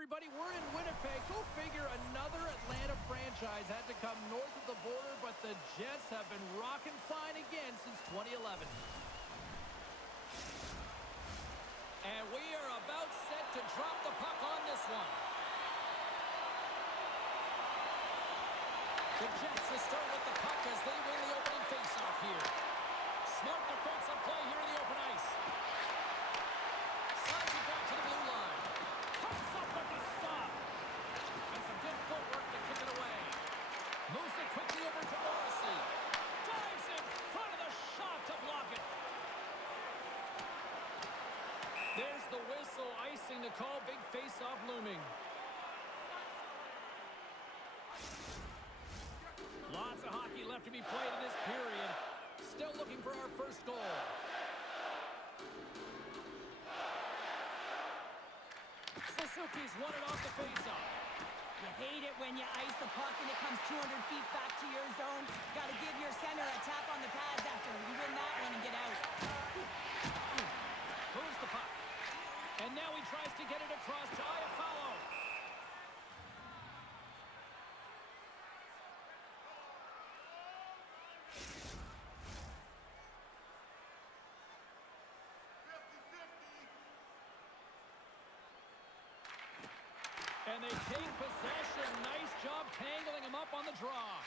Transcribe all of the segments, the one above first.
everybody. We're in Winnipeg. Go figure, another Atlanta franchise had to come north of the border, but the Jets have been rocking fine again since 2011. And we are about set to drop the puck on this one. The Jets will start with the puck as they win the opening faceoff here. Smart defensive play here in the open ice. Slides it back to the blue line. Cuts up with the stop. And some good footwork to kick it away. Moves it quickly over to Morrissey. Dives in front of the shot to block it. There's the whistle, icing to call. Big face-off looming. Lots of hockey left to be played in this period. Still looking for our first goal. Suzuki's won it off the face-off. You hate it when you ice the puck and it comes 200 feet back to your zone. Got to give your center a tap on the pads after you win that one and get out. Moves the puck. And now he tries to get it across to Iafallo. And they take possession. Nice job tangling him up on the draw.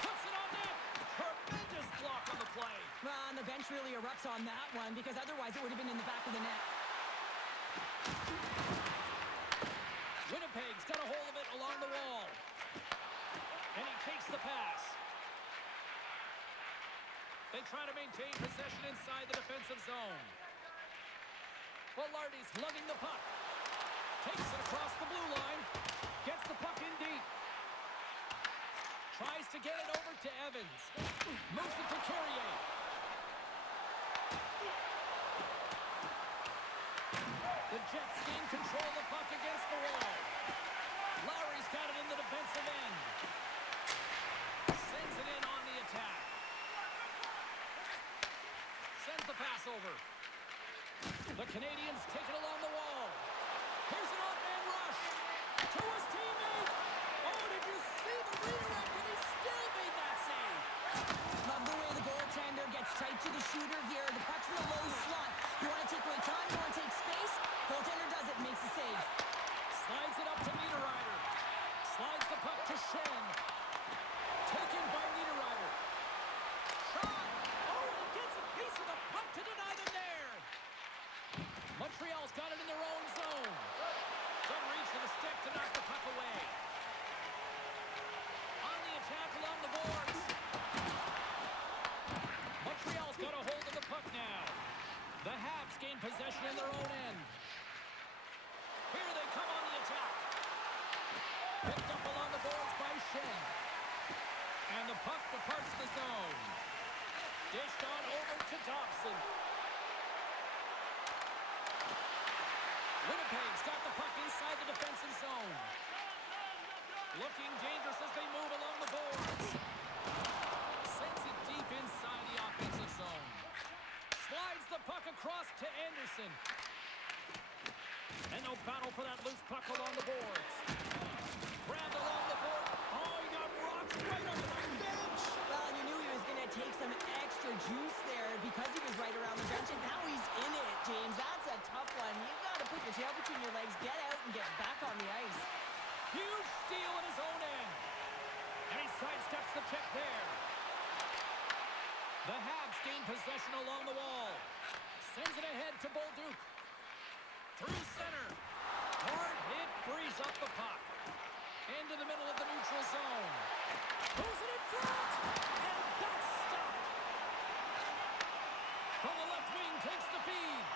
Puts it on net. Tremendous block on the play. Well, and the bench really erupts on that one because otherwise it would have been in the back of the net. Winnipeg's got a hold of it along the wall. And he takes the pass. They try to maintain possession inside the defensive zone. Velarde's lugging the puck. Takes it across the blue line. Gets the puck in deep. Tries to get it over to Evans. Moves it to Carrier. The Jets gain control of the puck against the wall. Lowry's got it in the defensive end. Sends it in on the attack. Sends the pass over. The Canadiens take it along the wall. Here's an off-man rush to his teammate. Oh, did you see the redirect? And he still made that save. Love the way the goaltender gets tight to the shooter here. The puck's in the low slot. You want to take away time, you want to take space. Goaltender does it, makes the save. Slides it up to Niederreiter. Slides the puck to Shen. Taken by Niederreiter. Shot. Oh, he gets a piece of the puck to deny them there. Montreal's got it in their own zone. Good reach for the stick to knock the puck away. On the attack along the boards. Montreal's got a hold of the puck now. The Habs gain possession in their own end. Here they come on the attack. Picked up along the boards by Shen. And the puck departs the zone. Dished on over to Dobson. Winnipeg's got the puck inside the defensive zone. Looking dangerous as they move along the boards. Sends it deep inside the offensive zone. Slides the puck across to Anderson. And no battle for that loose puck along the boards. Grabbed along the board. Oh, he got rocked right over the bench. Well, and you knew he was going to take some extra juice there because he was right around the bench, and now he's in it, James. That's a tough one. You've got to put your tail between your legs, get out, and get back on the ice. Huge steal in his own end. And he sidesteps the check there. The Habs gain possession along the wall. Sends it ahead to Bolduc. Through center. Hard hit frees up the puck. Into the middle of the neutral zone. Pulls it in front. And that's stopped. From the left wing, takes the feed.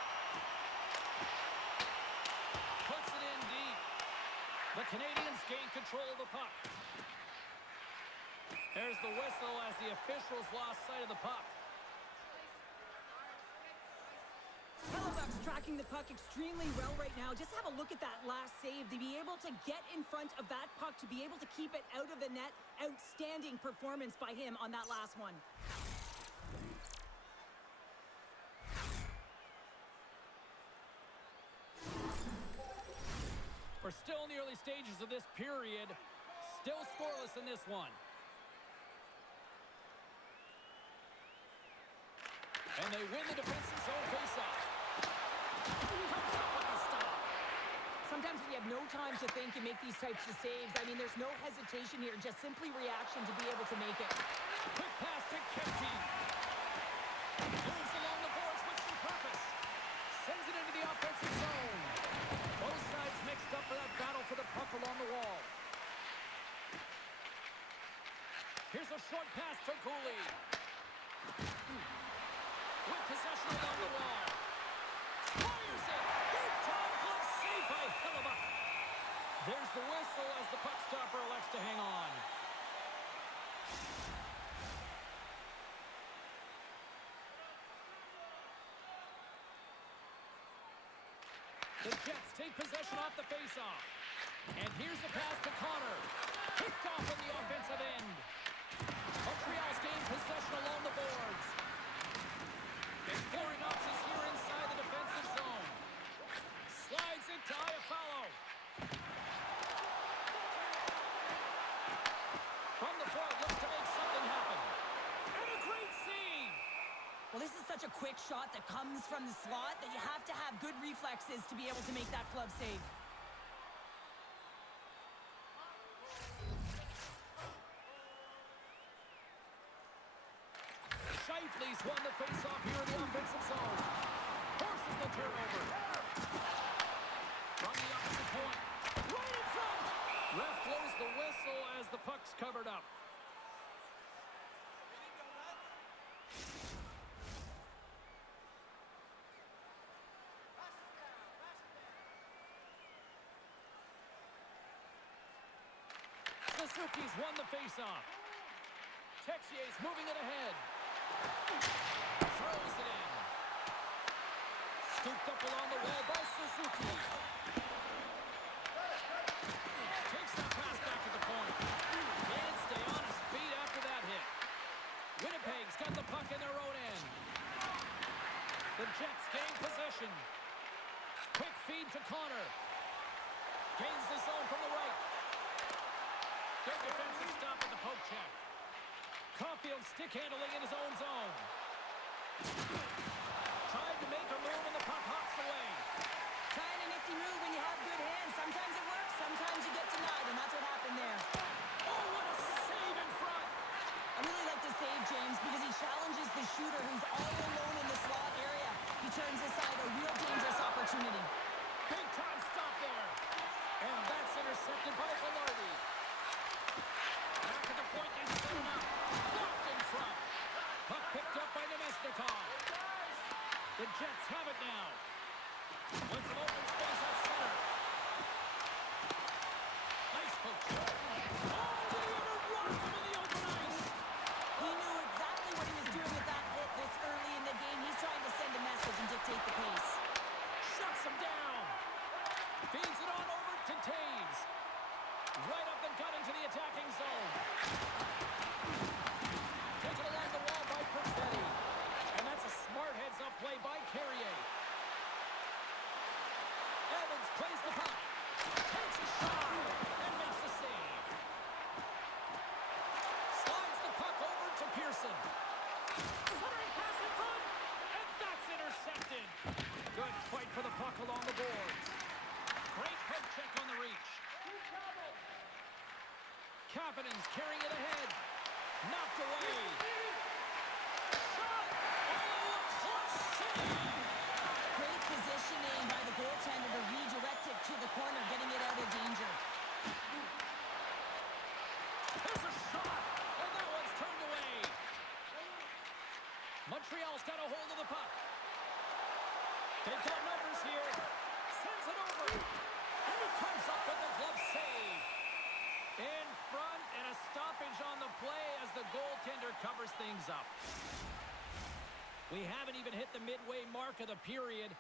Puts it in deep. The Canadiens gain control of the puck. There's the whistle as the officials lost sight of the puck. Hellebuyck's tracking the puck extremely well right now. Just have a look at that last save. To be able to get in front of that puck, to be able to keep it out of the net, outstanding performance by him on that last one. Still in the early stages of this period. Still scoreless in this one. And they win the defensive zone faceoff. Comes up with a stop. Sometimes when you have no time to think and make these types of saves, I mean, there's no hesitation here, just simply reaction to be able to make it. Quick pass to Kempty. Moves along the boards with some purpose. Sends it into the offensive zone. Both sides mixed up for that battle for the puck along the wall. Here's a short pass to Cooley. With possession along the wall. Fires it. Big time glove save by Hellebuyck. There's the whistle as the puck stopper elects to hang on. The Jets take possession off the faceoff. And here's the pass to Connor. Picked off on the offensive end. Montreal's gained possession along the boards. Exploring options here inside the defensive zone. Slides it to Iafallo. From the point, looks to make something happen. And a great save. Well, this is such a quick shot that comes from the slot that you have to have good reflexes to be able to make that glove save. Shifley's won the faceoff here in the offensive zone. Forces the turnover. From the opposite point. Right in front. Ref blows the whistle as the puck's covered up. Suzuki's won the faceoff. Texier's moving it ahead. Throws it in. Scooped up along the wall by Suzuki. Takes that pass back at the point. Can't stay on his feet after that hit. Winnipeg's got the puck in their own end. The Jets gain possession. Quick feed to Connor. Gains the zone from the right. Good defensive stop at the poke check. Caulfield stick handling in his own zone. Tried to make a move and the puck hops away. Trying a nifty move when you have good hands. Sometimes it works, sometimes you get denied, and that's what happened there. Oh, what a save in front! I really like the save, James, because he challenges the shooter who's all alone in the slot area. He turns aside a real dangerous opportunity. Big time stop there. And that's intercepted by Velarde. Back at the point, they set it up. Blocked in front. Puck picked up by Nemesnikov. The Jets have it now. With some open space at center. Nice poke. Oh, did he ever rock him in the open ice? He knew exactly what he was doing with that hit this early in the game. He's trying to send a message and dictate the pace. Shuts him down. Feeds it on over to Taves. Right up the gut into the attacking zone. Taken along the wall by Perfetti. And that's a smart heads-up play by Carrier. Evans plays the puck. Takes a shot and makes the save. Slides the puck over to Pearson. Centering pass in front. And that's intercepted. Good fight for the puck along the boards. Great poke check on the reach. Kapanen's carrying it ahead. Knocked away. Shot! Oh, clutch save! Great positioning by the goaltender to redirect it to the corner, getting it out of danger. There's a shot! And that one's turned away. Montreal's got a hold of the puck. They've got numbers here. Sends it over. And he comes up with the glove save. In front, and a stoppage on the play as the goaltender covers things up. We haven't even hit the midway mark of the period.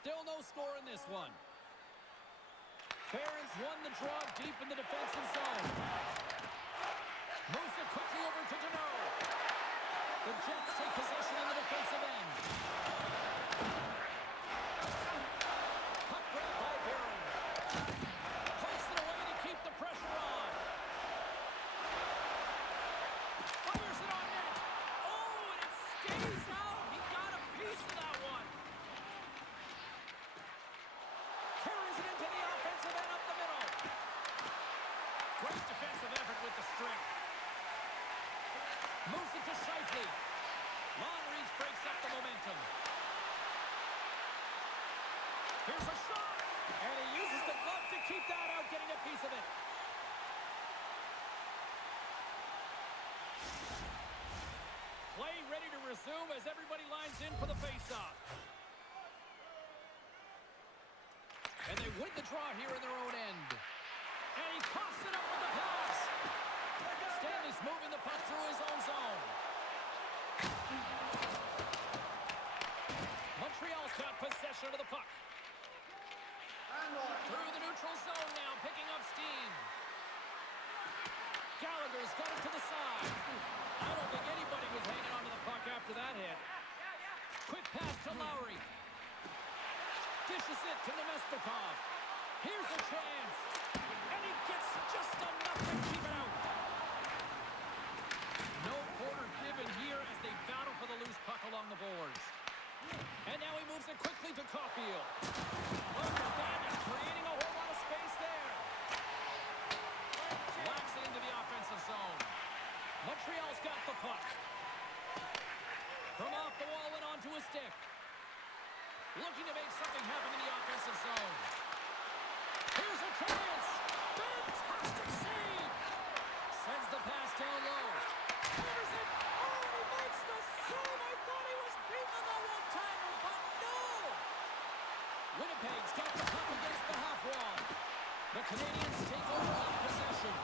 Still no score in this one. Barons won the draw deep in the defensive zone. Moves it quickly over to Deneau. The Jets take possession in the defensive end. Puck grab by Barron. Plays Moves it to Shifley. Long reach breaks up the momentum. Here's a shot. And he uses the glove to keep that out, getting a piece of it. Play ready to resume as everybody lines in for the faceoff. And they win the draw here in their own end. And he coughs it up with the pass. Stanley's moving the puck through his own zone. Montreal's got possession of the puck. Through the neutral zone now, picking up steam. Gallagher's got it to the side. I don't think anybody was hanging on to the puck after that hit. Quick pass to Lowry. Dishes it to Nemestikov. Here's a chance. And he gets just enough to keep it out. No quarter given here as they battle for the loose puck along the boards. And now he moves it quickly to Caulfield. Look at that, he's creating a whole lot of space there. Whacks it into the offensive zone. Montreal's got the puck. From off the wall and onto a stick. Looking to make something happen in the offensive zone. Here's a chance. Fantastic save. Sends the pass down low. Hammers it. Oh, he makes the save. I thought he was beaten on the one-timer, but no. Winnipeg's got the puck against the half wall. The Canadiens take over on possession.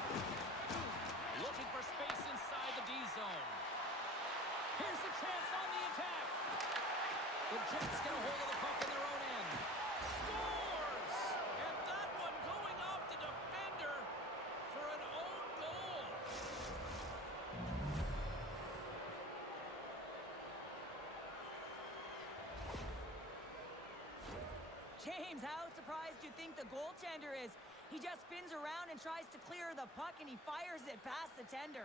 Looking for space inside the D zone. Here's a chance on the attack. The Jets get a hold of the puck in their own end. Scores! And that one going off the defender for an own goal. James, how surprised do you think the goaltender is? He just spins around and tries to clear the puck, and he fires it past the tender.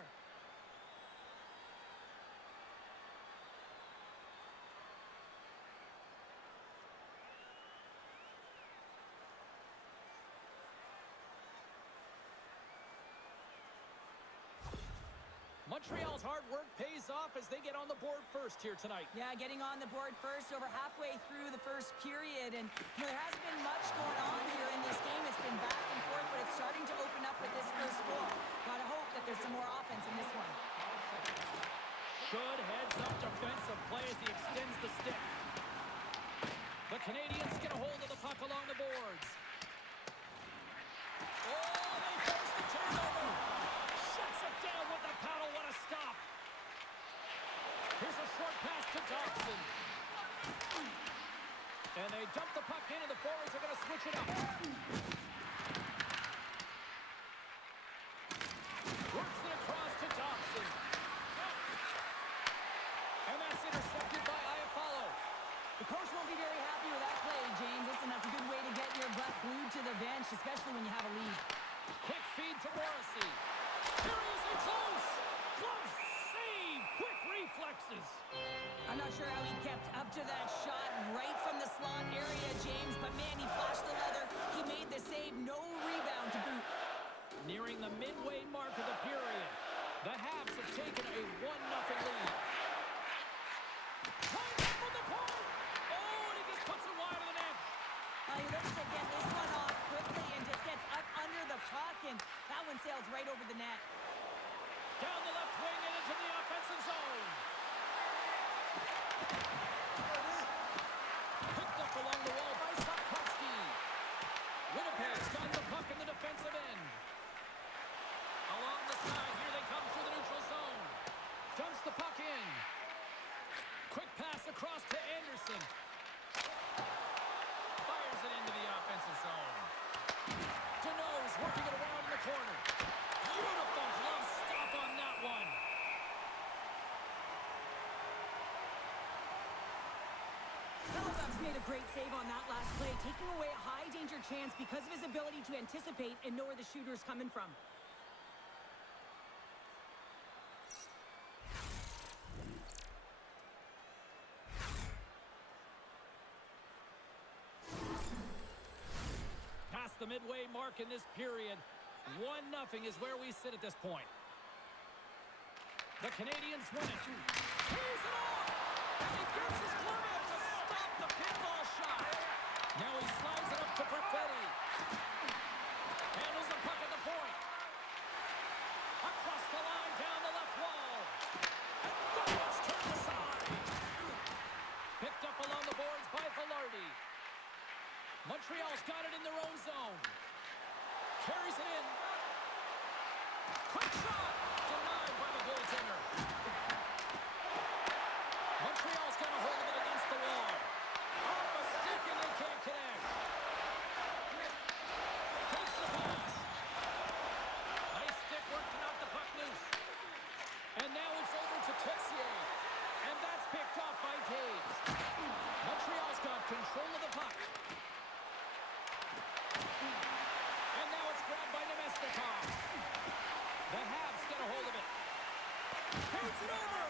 Montreal's hard work pays off as they get on the board first here tonight. Yeah, getting on the board first over halfway through the first period. And there hasn't been much going on here in this game. It's been back and forth, but it's starting to open up with this first goal. Gotta hope that there's some more offense in this one. Good heads-up defensive play as he extends the stick. The Canadiens get a hold of the puck along the boards. Oh, they force the turnover. Shuts it down with the paddle. What a stop. Here's a short pass to Dobson. And they dump the puck in, and the forwards are going to switch it up. Works it across to Dobson. And that's intercepted by Iafallo. The coach won't be very happy with that play, James. Listen, that's a good way to get your butt glued to the bench, especially when you have a lead. Quick feed to Morrissey. Here he is in close. Glove save. Quick reflexes. I'm not sure how he kept up to that shot right from the slot area, James, but man, he flashed the leather. He made the save. No rebound to boot. Nearing the midway mark of the period, the Habs have taken a 1-0 lead. Point up from the point. Oh, and he just puts it wide of the net. He looks to get this one off quickly and just gets up under the puck, and that one sails right over the net. Down the left wing and into the offensive zone. Picked up along the wall by Sapkowski. Winnipeg's got the puck in the defensive end. Along the side, here they come through the neutral zone. Dumps the puck in. Quick pass across to Anderson. Fires it into the offensive zone. Deneau's working it around in the corner. Beautiful glove stop on that one. Hellebuck's made a great save on that last play, taking away a high-danger chance because of his ability to anticipate and know where the shooter's coming from. Past the midway mark in this period, 1-0 is where we sit at this point. The Canadiens win it. Tees it off! And he gets his glove out to stop the pinball shot. Now he slides it up to Perfetti. Handles the puck at the point. Across the line, down the left wall. And now it's turned aside. Picked up along the boards by Velarde. Montreal's got it in their own zone. Carries it in. Quick shot! Denied by the goaltender. Montreal's got a hold of it against the wall. Off a stick and they can't connect. Takes the pass. Nice stick work to knock the puck loose. And now it's over to Texier. And that's picked off by Taves. Montreal's got control of the puck. And now it's grabbed by Nemestikov. The Habs get a hold of it. Takes it over.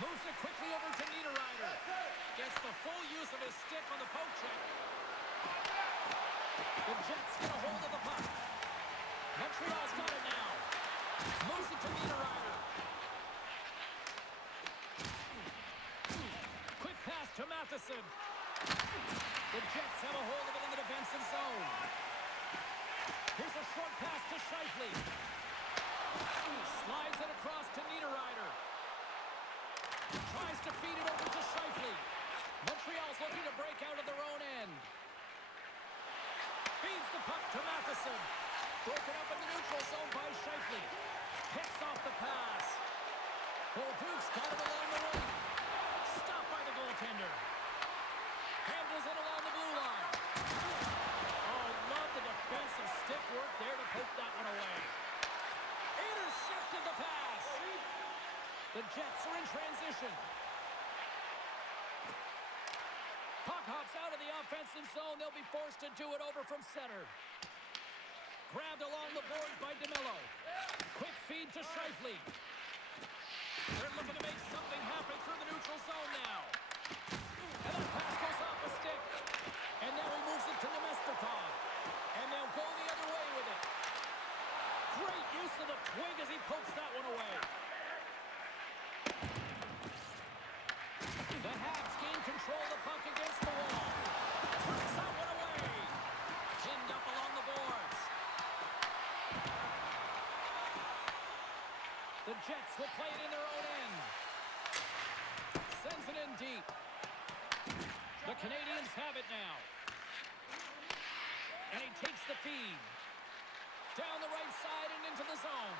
Moves it quickly over to Niederreiter. Gets the full use of his stick on the poke check. The Jets get a hold of the puck. Montreal's got it now. Moves it to Niederreiter. Quick pass to Matheson. The Jets have a hold of it in the defensive zone. Here's a short pass to Scheifele. Slides it across to Niederreiter. Tries to feed it over to Scheifele. Montreal's looking to break out of their own end. Feeds the puck to Matheson. Broken up in the neutral zone by Scheifele. Picks off the pass. Duke's got it along the wing. Stopped by the goaltender. Handles it along the blue line. Oh, love the defensive stick work there to poke that one away. Intercepted the pass. The Jets are in transition. Puck hops out of the offensive zone. They'll be forced to do it over from center. Grabbed along the boards by DeMello. Quick feed to Scheifele. They're looking to make something happen through the neutral zone now. And that pass goes off a stick. And now he moves it to Nemestikov. And they'll go the other way with it. Great use of the twig as he pokes that one away. The Habs gain control of the puck against the wall. Puts that one away. Pinned up along the boards. The Jets will play it in their own end. Sends it in deep. The Canadiens have it now. And he takes the feed. Down the right side and into the zone.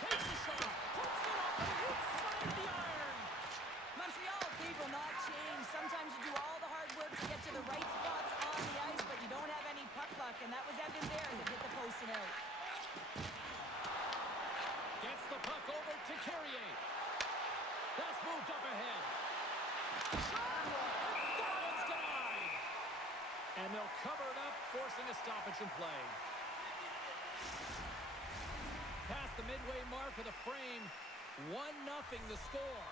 Takes the shot. Puts it off the inside of the iron. Montreal's lead will not change. Sometimes you do all the hard work to get to the right spots on the ice, but you don't have any puck luck, and that was evident there as it hit the post and out. Gets the puck over to Carrier. That's moved up ahead. Shot! And that one's denied. And they'll cover it up, forcing a stoppage in play. Past the midway mark of the frame, 1-0 the score.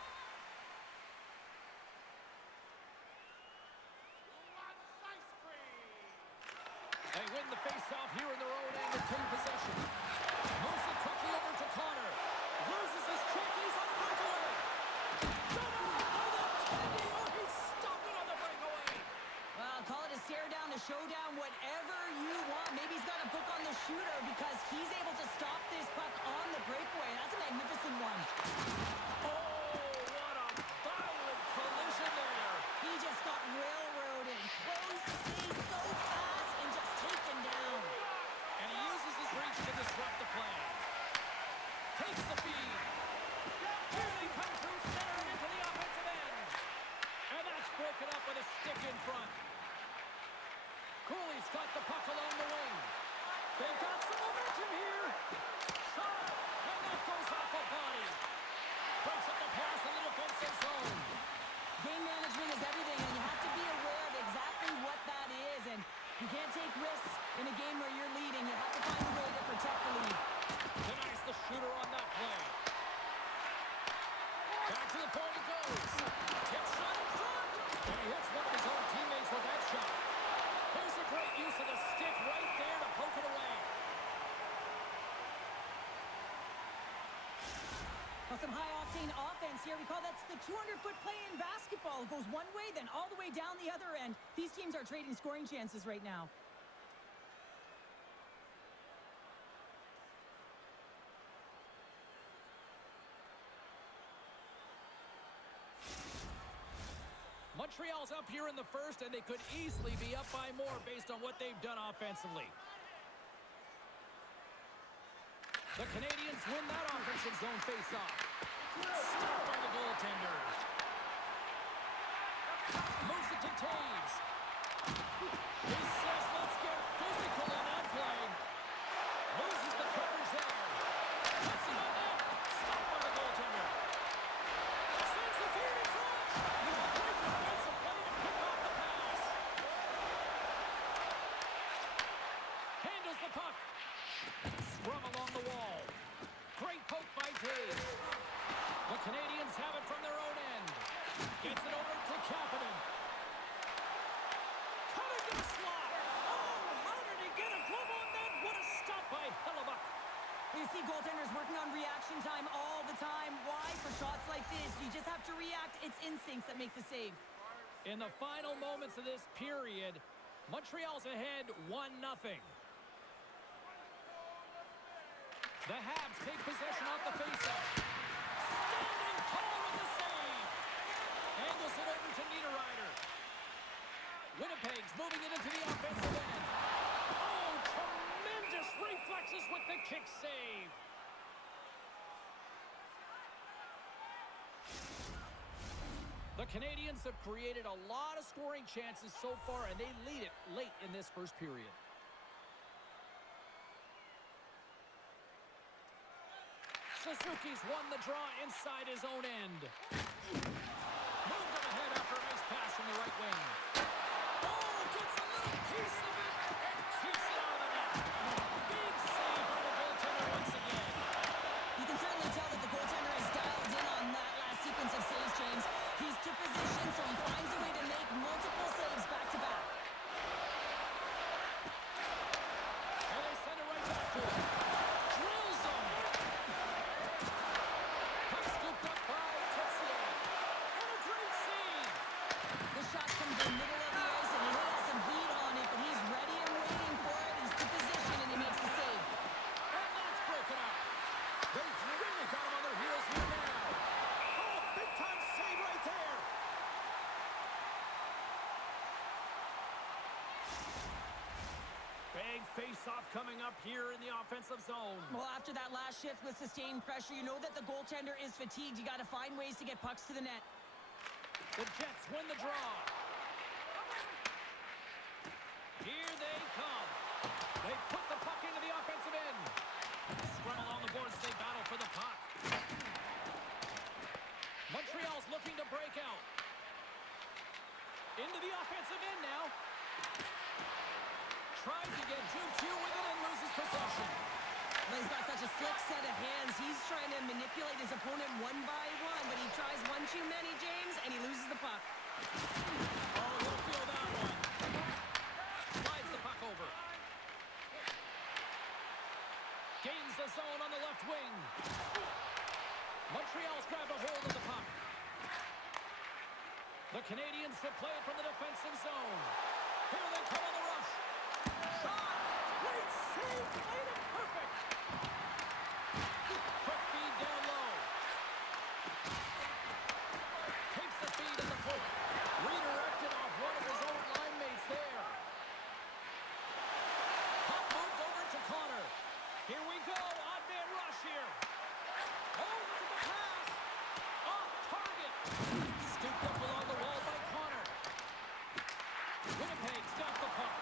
They win the face-off here in their own end and take possession. Moves it quickly over to Connor. Loses his check. He's on the breakaway. Done by the Teddy. Oh, he stopped it on the breakaway. Well, call it a stare down, a showdown, whatever you want. Maybe he's got a book on the shooter because he's able to stop this puck on the breakaway. That's a magnificent one. Oh, what a violent collision there. He just got railroaded. Close, stays so fast, and just taken down. And he uses his reach to disrupt the play. Takes the feed. Here they come through center and into the offensive end. And that's broken up with a stick in front. Cooley's got the puck along the wing. They've got some momentum here. Shot, and that goes off a body. Breaks up the pass in the defensive zone. Game management is everything, and you have to be aware of exactly what that is. And you can't take risks in a game where you're leading. You have to find a way to protect the lead. Denies the shooter on that play. Well, some high-octane offense here. We call that the 200-foot play in basketball. It goes one way, then all the way down the other end. These teams are trading scoring chances right now. Montreal's up here in the first, and they could easily be up by more based on what they've done offensively. The Canadiens win that offensive zone face-off. Stopped by the goaltender. Moves it to Taves. He says, let's get physical on that play. Loses the coverage there. Puts it on net. Stopped by the goaltender. Sends the feed in front. Great defensive play to pick off the pass. Handles the puck. Scrum along the wall. Great poke by Taves. The Canadiens have it from their own end. Gets it over to Kapanen. Coming to the slot. Oh, how did he get a glove on that? What a stop by Hellebuck. You see goaltenders working on reaction time all the time. Why? For shots like this, you just have to react. It's instincts that make the save. In the final moments of this period, Montreal's ahead 1-0. The Habs take possession off the faceoff. Standing tall with the save. Angles it over to Niederreiter. Winnipeg's moving it into the offensive end. Oh, tremendous reflexes with the kick save. The Canadiens have created a lot of scoring chances so far, and they lead it late in this first period. Suzuki's won the draw inside his own end. Moved him ahead after a nice pass from the right wing. Oh, gets a little piece of it and keeps it out of the net. Big save by the goaltender once again. You can certainly tell that the goaltender is dialed in on that last sequence of saves, James. He's to position, so he finds a way to make multiple saves back-to-back. And they send it right back to him. Drills him. Puck scooped up by Texier. And a great save. The shot comes in the middle of the ice, and he has some heat on it, but he's ready and waiting for it. He's to position, and he makes the save. And that's broken up. They've really got him on their heels here now. Oh, big-time save right there. Big face-off coming up here in the offensive zone. Well, after that last shift with sustained pressure, you know that the goaltender is fatigued. You got to find ways to get pucks to the net. The Jets win the draw. Here they come. They put the puck into the offensive end. Scrum along the boards, they battle for the puck. Montreal's looking to break out. Into the offensive end now. Tries to get Juke with it and loses possession. Well, he's got such a slick set of hands. He's trying to manipulate his opponent one by one, but he tries one too many, James, and he loses the puck. Oh, he'll feel that one. Slides the puck over. Gains the zone on the left wing. Montreal's grabbed a hold of the puck. The Canadiens to play it from the defensive zone. Here they come on the rush. Shot! Great save! Made it perfect! Quick feed down low. Takes the feed in the point. Redirected off one of his own line mates there. Puck moved over to Connor. Here we go. Odd man rush here. Oh, look at the pass. Off target. Scooped up along the wall by Connor. Winnipeg's got the puck.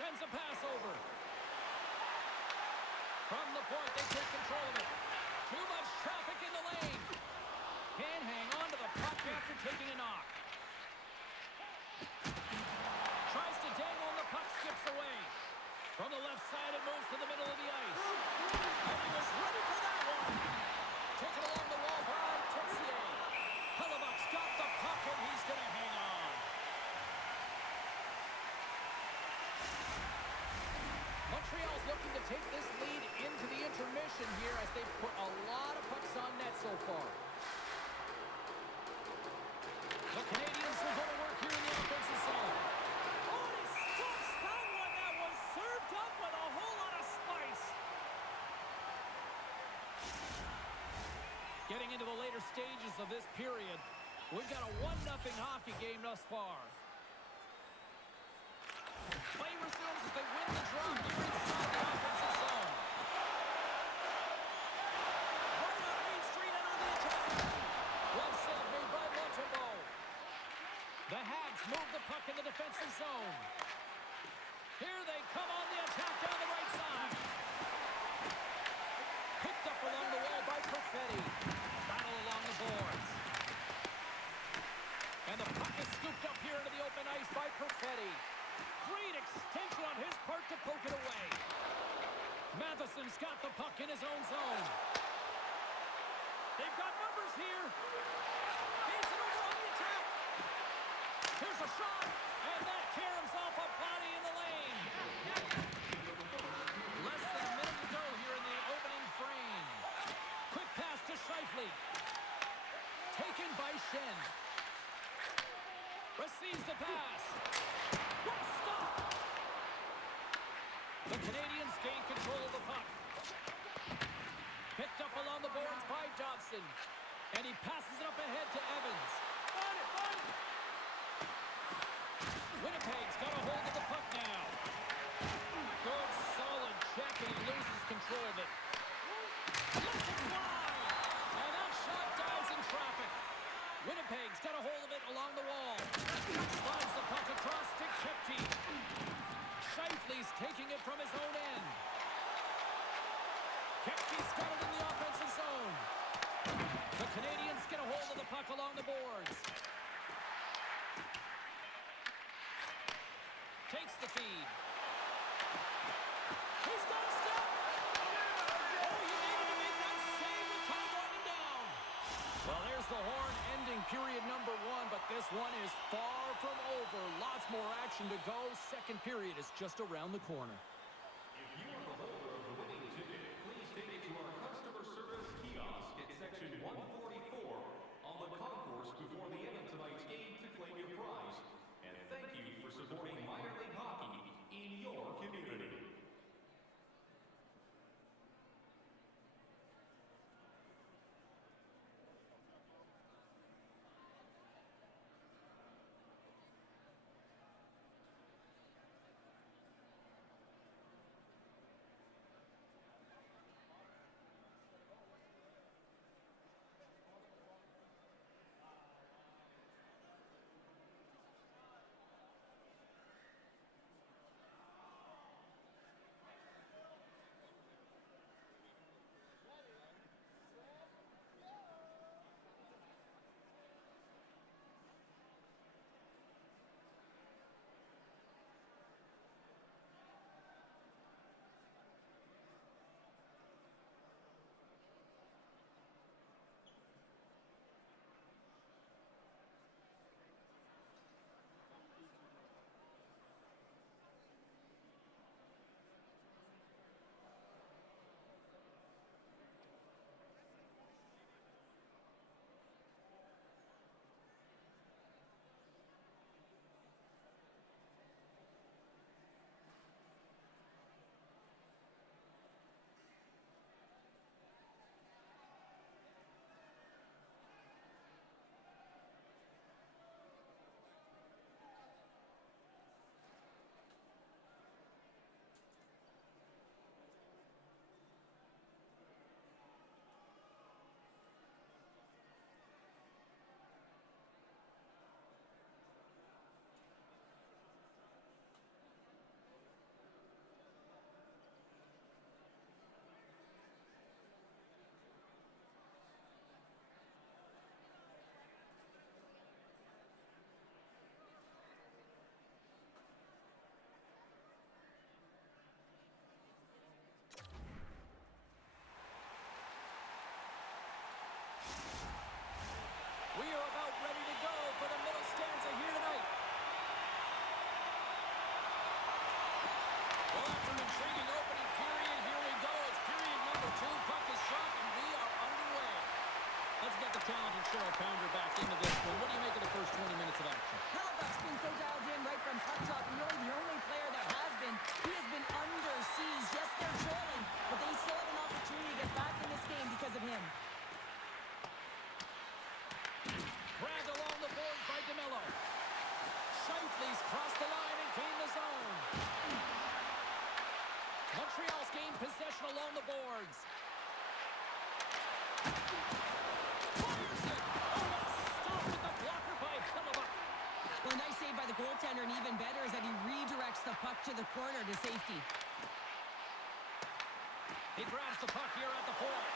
Sends a pass over. From the point, they take control of it. Too much traffic in the lane. Can't hang on to the puck after taking a knock. Tries to dangle and the puck skips away. From the left side, it moves to the middle of the ice. And he was ready for that one. Taken along the wall by Texier. Hellebuck's got the puck and he's going to hang on. Montreal's looking to take this lead into the permission here as they've put a lot of pucks on net so far. The Canadiens will go to work here in the offensive zone. Oh, and he stops that one. That was served up with a whole lot of spice. Getting into the later stages of this period, we've got a 1-0 hockey game thus far. Play resumes as they win the draw here inside the offensive zone. Right up Main Street and on the attack. Glove save made by Montreal. The Habs move the puck in the defensive zone. Here they come on the attack down the right side. Picked up along the wall by Perfetti. Battle along the boards. And the puck is scooped up here into the open ice by Perfetti. Great extension on his part to poke it away. Matheson's got the puck in his own zone. They've got numbers here. Gains it over on the attack. Here's a shot, and that caroms off a body in the lane. Less than a minute to go here in the opening frame. Quick pass to Scheifele. Taken by Shen. Receives the pass. What a stop! The Canadiens gain control of the puck. Picked up along the boards by Dobson. And he passes it up ahead to Evans. Winnipeg's got a hold of the puck now. Good, solid check, and he loses control of it. Lets it fly! And that shot dies in traffic. Winnipeg's got a hold of it along the wall. Slides the puck across to Kepke. Scheifele's taking it from his own end. Kepke's got it in the offensive zone. The Canadiens get a hold of the puck along the boards. Takes the feed. He's got a step. Oh, he needed to make that save with time winding down. Well, there's the horn ending period number 1, but this one is far from over. Lots more action to go. Second period is just around the corner. If you are the holder of the winning ticket, please take it to our customer service kiosk at section 144 on the concourse before the end of tonight's game to claim your prize. And thank you for supporting minor league hockey in your community. talented Cheryl Pounder back into this one. What do you make of the first 20 minutes of action? Halifax's been so dialed in right from puck drop, and really the only player that has been. He has been under siege. Yes, they're trailing, but they still have an opportunity to get back in this game because of him. Grabbed along the boards by DeMello. Shifley's crossed the line and gained the zone. Montreal's gained possession along the boards. Fires it! Oh, what a stop with the blocker by Hellebuyck. Well, a nice save by the goaltender, and even better is that he redirects the puck to the corner to safety. He grabs the puck here at the point.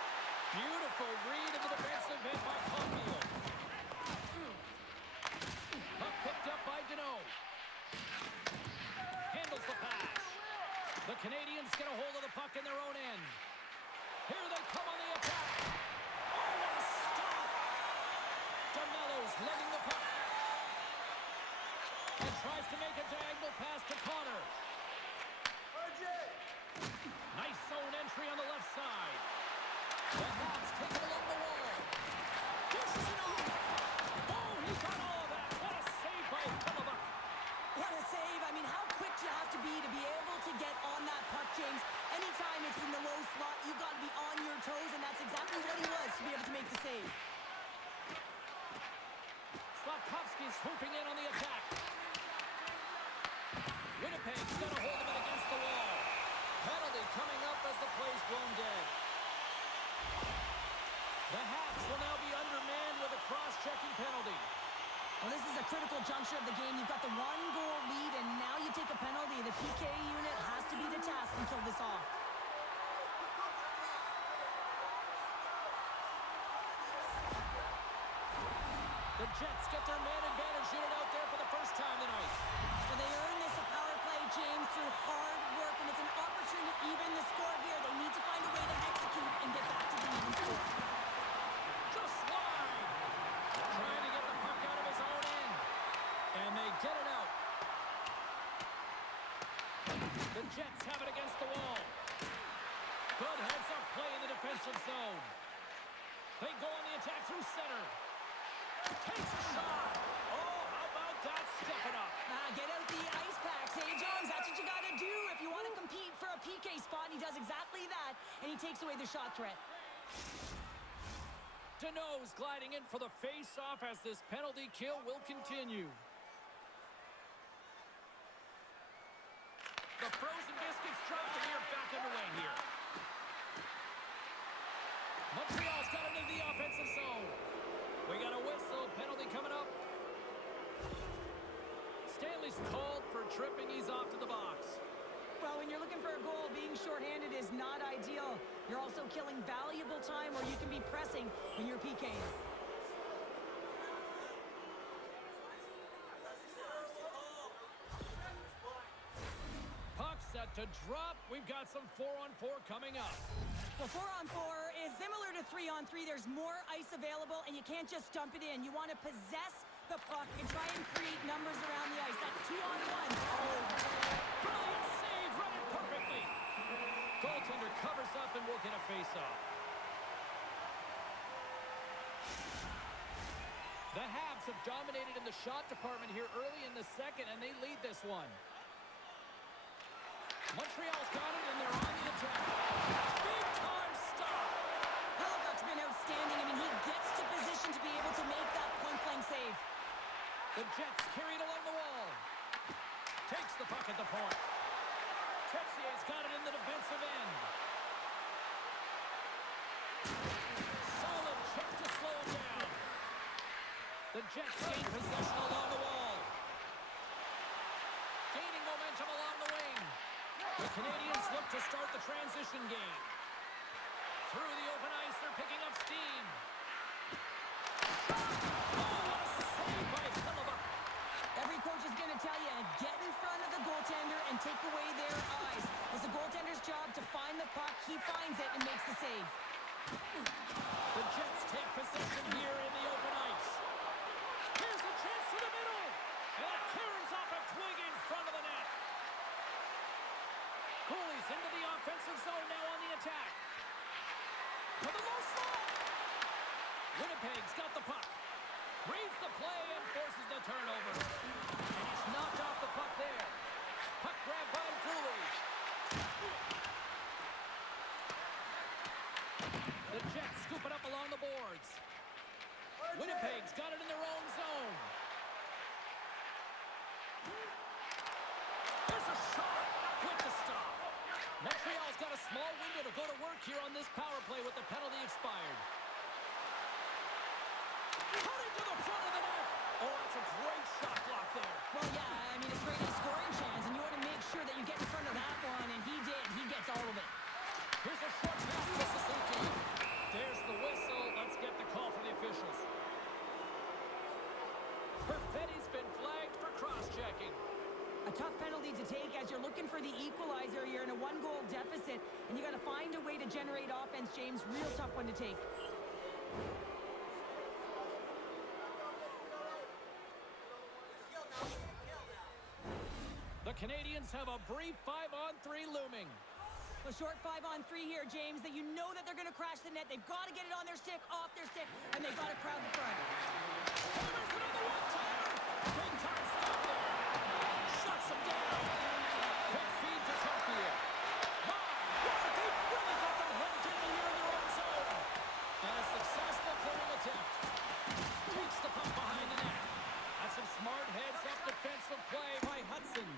Beautiful read of the defensive end by Caulfield. Puck picked up by Deneau. Handles the pass. The Canadiens get a hold of the puck in their own end. Here they come on the attack. Oh, what a stop! DeMello's lugging the puck. And tries to make a diagonal pass to Connor. Nice zone entry on the left side. The Habs take it along the wall. Dishes it off. Oh, he got all of that. What a save by Hellebuyck. What a save. I mean, how quick do you have to be able to get on that puck, James? Anytime it's in the low slot, you've got to be on your toes, and that's exactly what he was to be able to make the save. Slavkovsky's swooping in on the attack. Winnipeg's got a hold of it against the wall. Penalty coming up as the play's blown dead. The Habs will now be undermanned with a cross-checking penalty. Well, this is a critical juncture of the game. You've got the one-goal lead, and now you take a penalty. The PK unit has to be the task and kill this off. The Jets get their man advantage unit out there for the first time tonight. So they earn this a power play, James, through hard work, and it's an opportunity to even the score here. They need to find a way to execute and get back to the even score. Just wide. Trying to get the puck out of his own end. And they get it out. The Jets have it against the wall. Good heads-up play in the defensive zone. They go on the attack through center. Takes a shot. Oh, how about that? Stepping up. Get out the ice packs. Hey, Jones, that's what you got to do if you want to compete for a PK spot. He does exactly that, and he takes away the shot threat. Deneau's gliding in for the face-off as this penalty kill will continue. The frozen biscuits dropped, and they're back underway here. Montreal's got into the offensive zone. We got a whistle. Penalty coming up. Stanley's called for tripping. He's off to the box. Well, when you're looking for a goal, being shorthanded is not ideal. You're also killing valuable time where you can be pressing when you're PKing. Puck set to drop. We've got some 4-on-4 coming up. The 4-on-4 is similar to 3-on-3. There's more ice available, and you can't just dump it in. You want to possess the puck and try and create numbers around the ice. That's 2-on-1. Brilliant save. Run it perfectly. Goaltender covers up and will get a face-off. The Habs have dominated in the shot department here early in the second, and they lead this one. Montreal's got it, and they're on the attack. Big-time stop. Halifax's been outstanding. I mean, he gets to position to be able to make that point-blank save. The Jets carry it along the wall. Takes the puck at the point. Tessier's got it in the defensive end. Solid check to slow him down. The Jets gain possession along the wall. Gaining momentum along the wing. The Canadiens look to start the transition game. Through the open ice, they're picking up steam. Oh, what a save by Hellebuyck. Every coach is going to tell you, get in front of the goaltender and take away their eyes. It's the goaltender's job to find the puck. He finds it and makes the save. The Jets take possession here in the open ice. Here's a chance to the middle. And it caroms off a twig in front of the net. Cooley's into the offensive zone now on the attack. To the low slot. Winnipeg's got the puck. Reads the play and forces the turnover. And he's knocked off the puck there. Puck grab by Cooley. The Jets scoop it up along the boards. Winnipeg's got it in their own zone. There's a shot with the stop. Montreal's got a small window to go to work here on this power play with the penalty expired. Cutting to the front of the net. Oh, that's a great shot block there. Well, yeah, I mean, it's creating a scoring chance, and you want to make sure that you get in front of that one, and he did. He gets all of it. Here's a short pass to Suzuki. There's the whistle. Let's get the call from the officials. Perfetti's been flagged for cross-checking. A tough penalty to take as you're looking for the equalizer. You're in a one-goal deficit, and you got to find a way to generate offense, James. Real tough one to take. The Canadiens have a brief 5-on-3 looming. A short 5-on-3 here, James, that you know that they're going to crash the net. They've got to get it on their stick, off their stick, and they've got to crowd the front. Oh, there's another one-timer. Big time stop there. Shuts him down. Quick feed to Caulfield. They've really got them hemmed in here in their own zone. And a successful clearing attempt. Beats the puck behind the net. That's some smart heads-up defensive play by Hudson.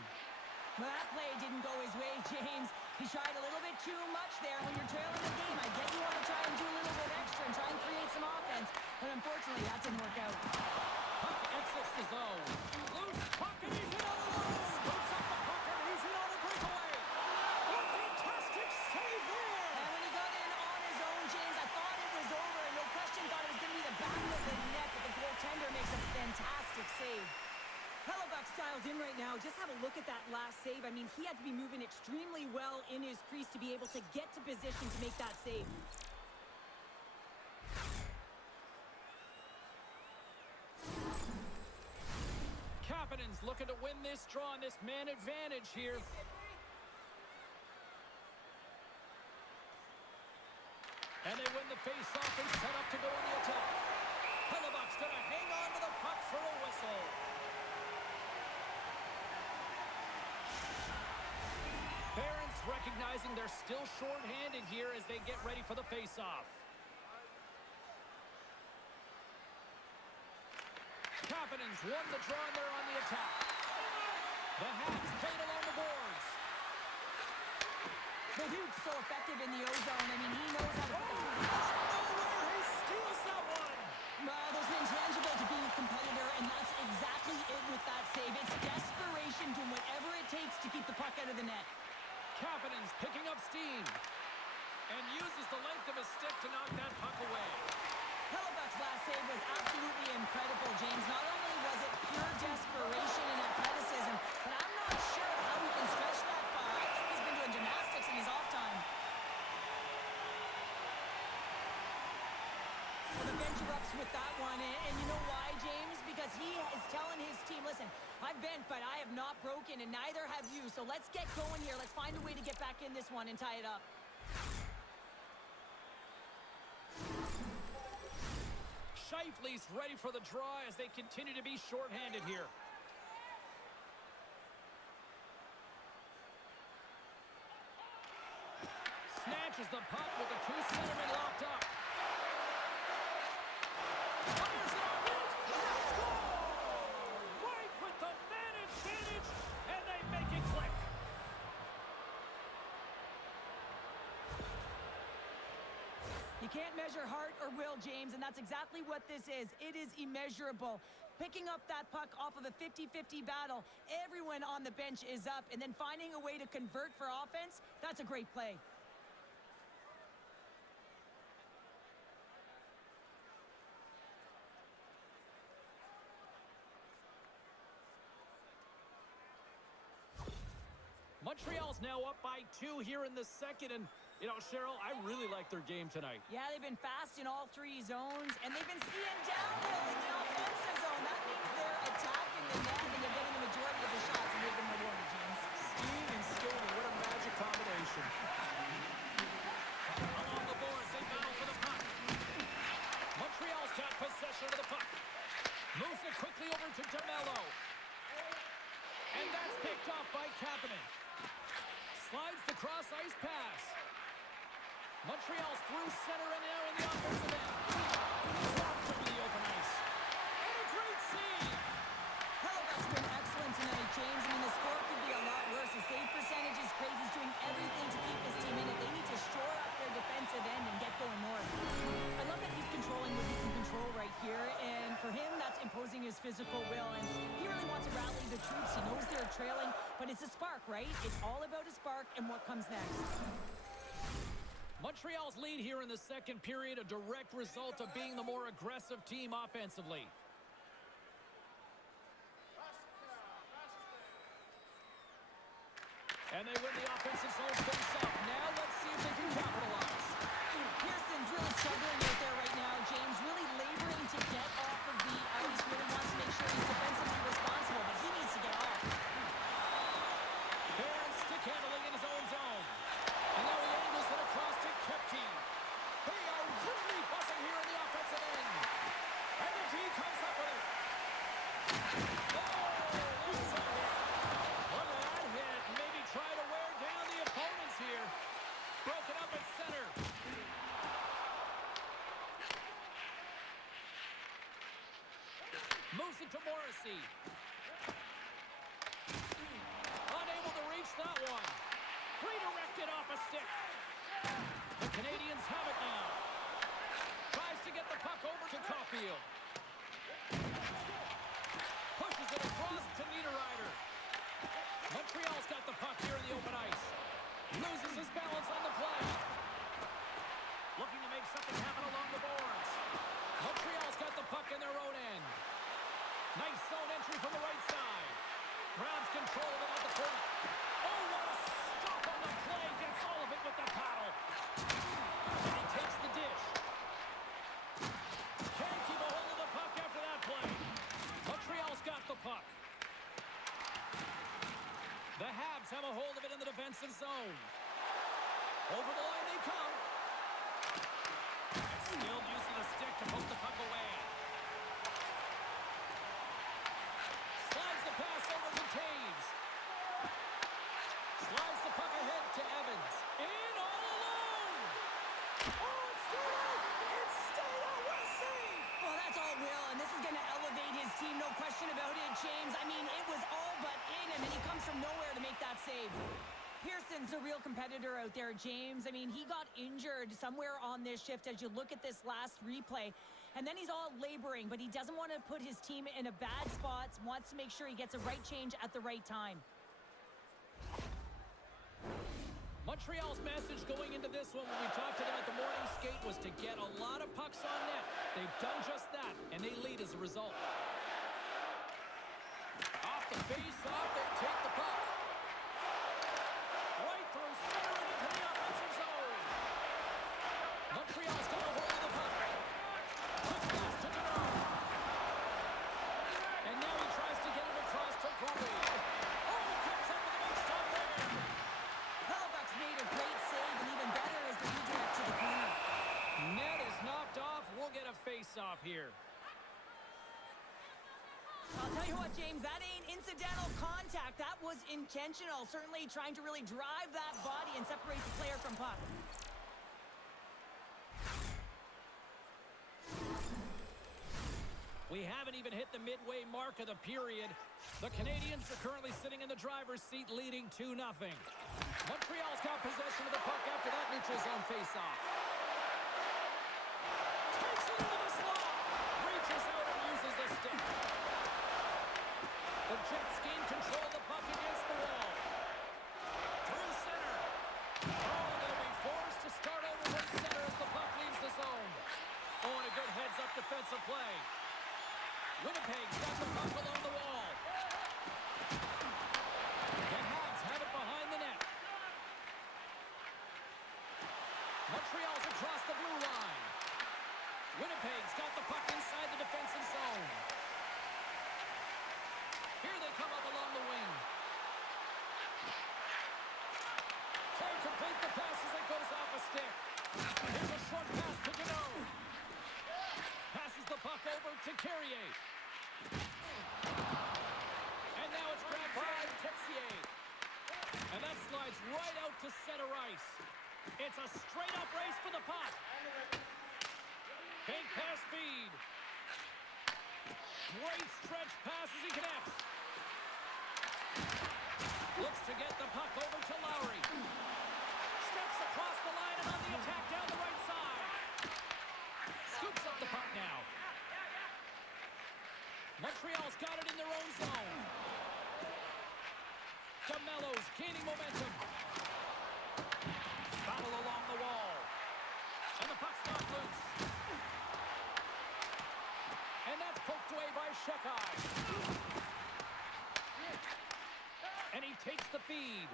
Well, that play didn't go his way, James. He tried a little bit too much there. When you're trailing the game, I get you want to try and do a little bit extra and try and create some offense. But unfortunately, that didn't work out. Puck exits the zone. Loose puck, and he's in on the loose. Puts up the puck, and he's in on a breakaway. What a fantastic save there. And when he got in on his own, James, I thought it was over. No question, thought it was going to be the back of the net, but the goaltender makes a fantastic save. Hellebuck's dialed in right now. Just have a look at that last save. I mean, he had to be moving extremely well in his crease to be able to get to position to make that save. Kapanen's looking to win this draw on this man advantage here. And they win the face-off and set up to go on the attack. Hellebuck's going to hang on to the puck for a whistle. Barron's recognizing they're still short-handed here as they get ready for the face-off. Kapanen's won the draw and they're on the attack. The Habs played along the boards. The dude's so effective in the O-zone. I mean, he knows how to put the puck. Oh, he steals that one. Well, there's an intangible to being a competitor, and that's exactly it with that save. It's desperation, doing whatever it takes to keep the puck out of the net. Kapanen's picking up steam and uses the length of his stick to knock that puck away. Hellebuck's last save was absolutely incredible, James. Not only was it pure desperation and athleticism, but I'm not sure how he can stretch that far. I think he's been doing gymnastics in his off time. Well, the bench erupts with that one, and you know why, James? Because he is telling his team, listen, I've bent, but I have not broken, and neither have you. So let's get going here. Let's find a way to get back in this one and tie it up. Scheifele's ready for the draw as they continue to be shorthanded here. Snatches the puck with the two centermen locked up. Fires it on net. Goal! Right with the man advantage, and they make it click. You can't measure heart or will, James, and that's exactly what this is. It is immeasurable. Picking up that puck off of a 50-50 battle, everyone on the bench is up, and then finding a way to convert for offense, that's a great play. Montreal's now up by 2 here in the second, and you know, Cheryl, I really like their game tonight. Yeah, they've been fast in all three zones, and they've been skiing downhill in the offensive zone. That means they're attacking the net, and they're getting the majority of the shots, and they've been rewarded, James. Skiing and skating, what a magic combination. Along the boards, they battle for the puck. Montreal's Montreal's through center and now in the offensive end. Dropped over the open ice. And a great save. Hellebuck's been excellent tonight, James. I mean, the score could be a lot worse. The save percentage is great. He's doing everything to keep his team in it. They need to shore up their defensive end and get going north. I love that he's controlling what he can control right here. And for him, that's imposing his physical will. And he really wants to rally the troops. He knows they're trailing, but it's a spark, right? It's all about a spark and what comes next. Montreal's lead here in the second period, a direct result of being the more aggressive team offensively. And they win the offensive zone face-off. Now let's see if they can capitalize. Pearson's really struggling out there right now. James really laboring to get off of the ice. Really wants to make sure he's defensively responsible, but he needs to get off. Barron stick handling in his own zone. And now he angles it across to Kepke. They are really buzzing here in the offensive end. And the D comes up with it. Oh, that's a hit. Look at that hit. Maybe try to wear down the opponents here. Broken up at center. Moves it to Morrissey. Unable to reach that one. Redirected off a stick. The Canadiens have it now. Tries to get the puck over to Caulfield. Pushes it across to Niederreiter. Montreal's got the puck here in the open ice. Loses his balance on the play. Looking to make something happen along the boards. Montreal's got the puck in their own end. Nice zone entry from the right side. Grabs control of it at the point. Oh, what a stop on the play. Gets all of it with the paddle. And he takes the dish. Can't keep a hold of the puck after that play. Montreal's got the puck. The Habs have a hold of it in the defensive zone. Over the line they come. Skilled use of the stick to poke the puck away. Slides the pass over to Taves. Slides the puck ahead to Evans. In all alone. Oh, it's stayed out. It's stayed out. What a save. Well, that's all Will, and this is going to elevate his team, no question about it, James. I mean, it was all but in, and then he comes from nowhere to make that save. Pearson's a real competitor out there, James. I mean, he got injured somewhere on this shift as you look at this last replay. And then he's all laboring, but he doesn't want to put his team in a bad spot, wants to make sure he gets a right change at the right time. Montreal's message going into this one when we talked to them at the morning skate was to get a lot of pucks on net. They've done just that, and they lead as a result. Off the face-off, they take the puck. Right through center and into the offensive zone. Montreal's got a hold of the puck. Quick pass to Denard. And now he tries to get it across to Cooley. Oh, he comes up with a big stop there. Hellebuck's made a great save, and even better is the redirect to the corner. Net is knocked off. We'll get a face-off here. I'll tell you what, James, that ain't incidental contact. That was intentional. Certainly trying to really drive that body and separate the player from puck. We haven't even hit the midway mark of the period. The Canadiens are currently sitting in the driver's seat, leading 2-0. Montreal's got possession of the puck after that neutral zone face-off. Takes it into the slot. Reaches out and uses the stick. The Jets gain control of the puck against the wall. Through center. Oh, they'll be forced to start over from center as the puck leaves the zone. Oh, and a good heads-up defensive play. Winnipeg's got the puck along the wall. The Habs have it behind the net. Montreal's across the blue line. Winnipeg's got the puck inside the defensive zone. Here they come up along the wing. Can't complete the pass as it goes off a stick. Here's a short pass to Deneau. Passes the puck over to Carrier. And now it's grabbed by Texier. And that slides right out to center ice. It's a straight-up race for the puck. Fake pass feed. Great stretch pass as he connects. Looks to get the puck over to Lowry. Steps across the line and on the attack down the right side. Scoops up the puck now. Montreal's got it in their own zone. DeMello's gaining momentum. Battle along the wall. And the puck's not loose. And that's poked away by Shekai. And he takes the feed.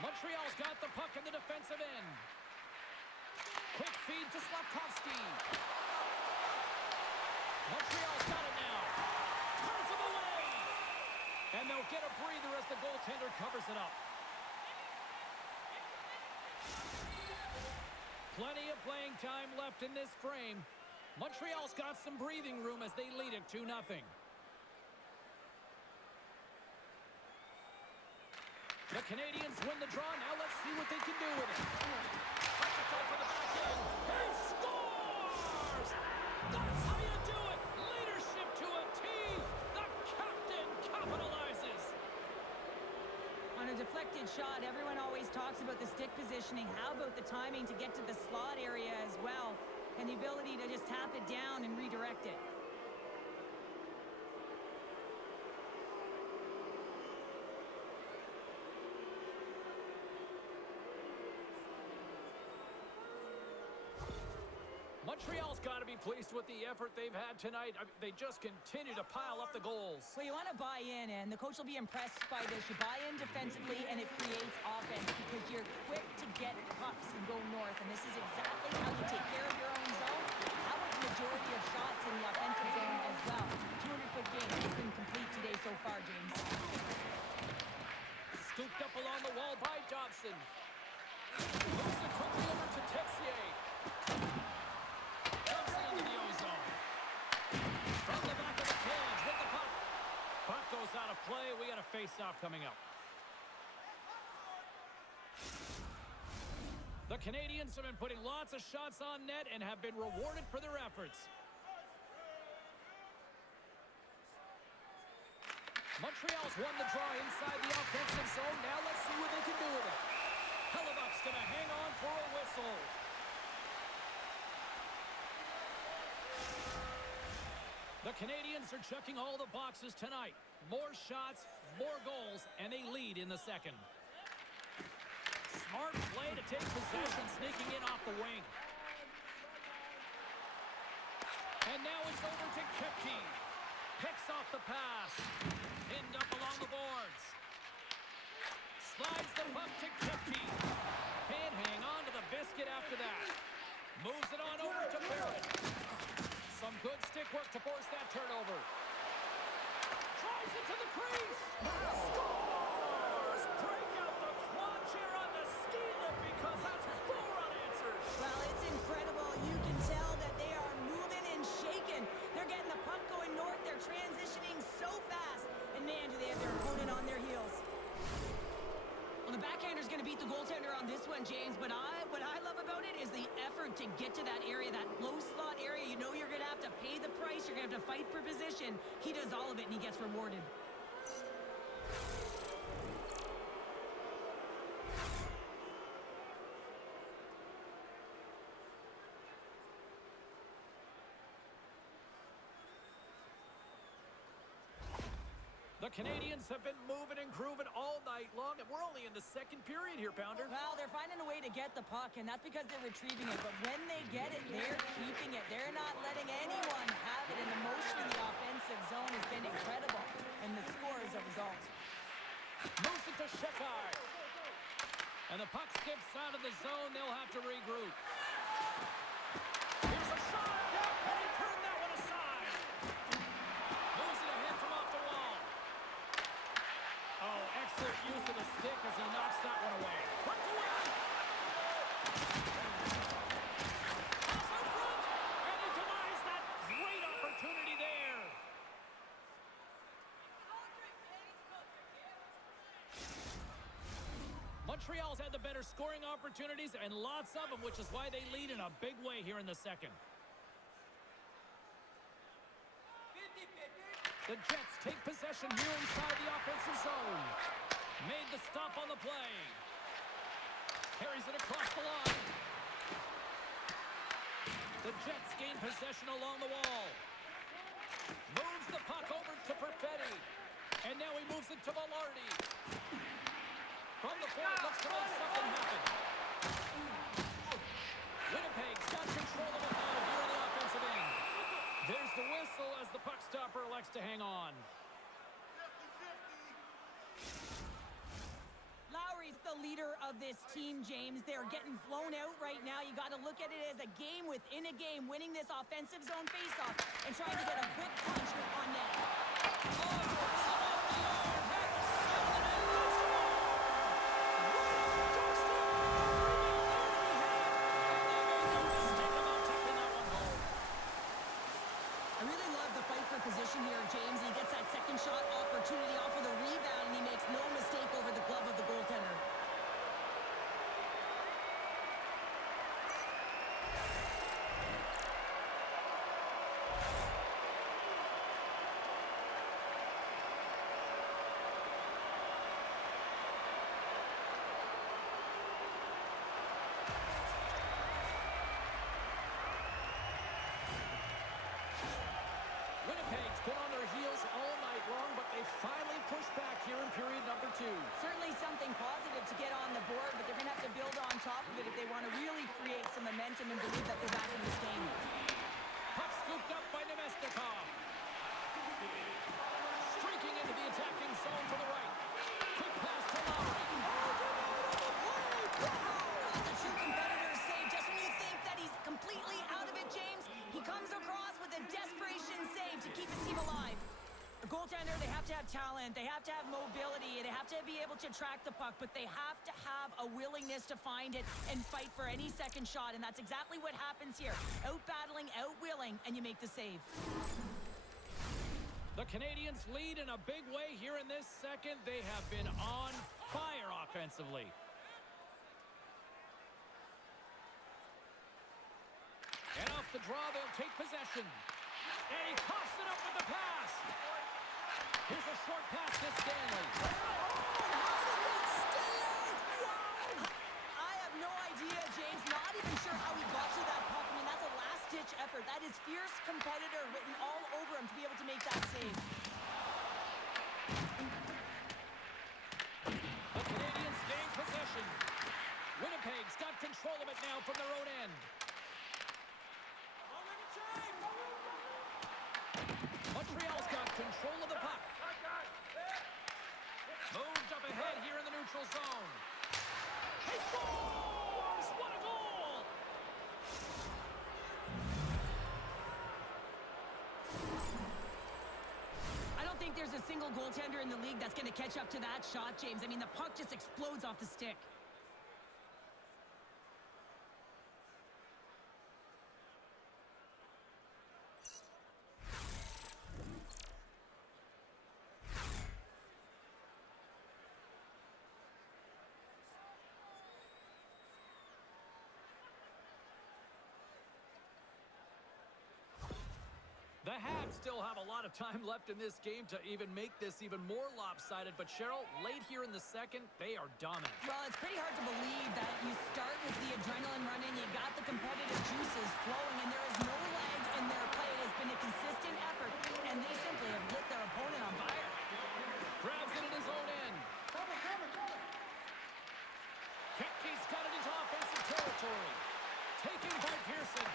Montreal's got the puck in the defensive end. Quick feed to Slavkovsky. Montreal's got it now. Turns him away. And they'll get a breather as the goaltender covers it up. Plenty of playing time left in this frame. Montreal's got some breathing room as they lead it 2-0. The Canadiens win the draw. Now let's see what they can do with it. That's a goal for the back end. He scores! That's how you do it. Leadership to a T. The captain capitalizes. On a deflected shot, everyone always talks about the stick positioning. How about the timing to get to the slot area as well? And the ability to just tap it down and redirect it. Montreal's got to be pleased with the effort they've had tonight. I mean, they just continue to pile up the goals. Well, you want to buy in, and the coach will be impressed by this. You buy in defensively, and it creates offense because you're quick to get pucks and go north, and this is exactly how you take care of your own zone. How about the majority of shots in the offensive zone as well? 200-foot game has been complete today so far, James. Scooped up along the wall by Dobson. Moves it quickly over to Texier. From the back of the cage with the puck. Puck goes out of play. We got a face-off coming up. The Canadiens have been putting lots of shots on net and have been rewarded for their efforts. Montreal's won the draw inside the offensive zone. Now let's see what they can do with it. Hellebuck's going to hang on for a whistle. The Canadiens are checking all the boxes tonight. More shots, more goals, and they lead in the second. Smart play to take possession, sneaking in off the wing. And now it's over to Kepke. Picks off the pass. Pinned up along the boards. Slides the puck to Kepke. Can't hang on to the biscuit after that. Moves it on over to Barrett. Some good stick work to force that turnover. Tries it to the crease. Scores! Break out the quad chair on the ski lift because that's 4 unanswered. Well, it's incredible. You can tell that they are moving and shaking. They're getting the puck going north. They're transitioning so fast. And man, do they have their opponent on their heels. Well, the backhander's going to beat the goaltender on this one, James. But what I love about it is the effort to get to that area, that low slot area. You know you're going to have to pay the price. You're going to have to fight for position. He does all of it, and he gets rewarded. The Canadiens have been moving and grooving all night long, and we're only in the second period here, Pounder. Well, they're finding a way to get the puck, and that's because they're retrieving it. But when they get it, they're keeping it. They're not letting anyone have it, and the motion in the offensive zone has been incredible, and the score is a result. Moves it to Shekai. And the puck skips out of the zone. They'll have to regroup. Here's a shot, and he turned that one aside. Moves it ahead from off the wall. Oh, excellent use of the stick as he knocks that one away. Breakaway! Pass out front, and he denies that great opportunity there. Montreal's had the better scoring opportunities, and lots of them, which is why they lead in a big way here in the second. The Jets take possession here inside the offensive zone. Made the stop on the play. Carries it across the line. The Jets gain possession along the wall. Moves the puck over to Perfetti. And now he moves it to Velarde. From the point, looks to make something happen. Winnipeg's got control of it now here on the offensive end. There's the whistle as the puck stopper elects to hang on. Lowry's the leader of this team, James. They're getting flown out right now. You got to look at it as a game within a game, winning this offensive zone faceoff and trying to get a quick punch on net. I really love the fight for position here, James. He gets that second shot opportunity off of the rebound, and he makes no mistake over the glove of the goaltender. Winnipeg's been on their heels all night long, but they finally pushed back here in period number 2. Certainly something positive to get on the board, but they're going to have to build on top of it if they want to really create some momentum and believe that they're back in this game. Puck scooped up by Nemestikov. Streaking into the attacking zone for the right. Quick pass to Lowry. That's a true competitor's save. Just when you think that he's completely out of it, James, he comes across with a desperation save to keep his team alive. A goaltender, they have to have talent, they have to have mobility, they have to be able to track the puck, but they have to have a willingness to find it and fight for any second shot, and that's exactly what happens here. Out-battling, out-willing, and you make the save. The Canadiens lead in a big way here in this second. They have been on fire offensively. And off the draw, they'll take possession. And he coughs it up with the pass. Here's a short pass to Stanley. I have no idea, James. Not even sure how he got to that puck. I mean, that's a last-ditch effort. That is fierce competitor written all over him to be able to make that save. The Canadiens gain possession. Winnipeg's got control of it now from their own end. Montreal's got control of the puck. Moved up ahead here in the neutral zone. He scores! What a goal! I don't think there's a single goaltender in the league that's going to catch up to that shot, James. I mean, the puck just explodes off the stick. The Habs still have a lot of time left in this game to even make this even more lopsided. But, Cheryl, late here in the second, they are dominant. Well, it's pretty hard to believe that you start with the adrenaline running, you got the competitive juices flowing, and there is no lag in their play. It has been a consistent effort, and they simply have lit their opponent on fire. Grabs it in his own end. Kepke's got it into offensive territory. Taken by Pearson.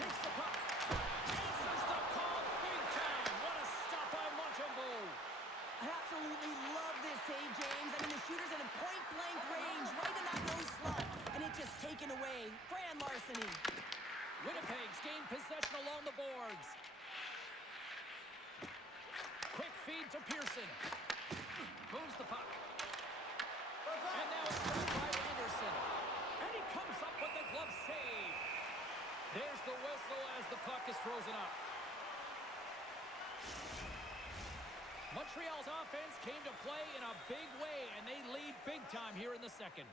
Takes the puck. Answers the call big time. What a stop by Montembeault. I absolutely love this save, James. I mean, the shooter's in a point-blank range, right in that nose slot, and it's just taken away. Grand larceny. Winnipeg's gained possession along the boards. Quick feed to Pearson. Moves the puck. And now it's grabbed by Anderson. And he comes up with the glove save. There's the whistle as the puck is frozen up. Montreal's offense came to play in a big way, and they lead big time here in the second.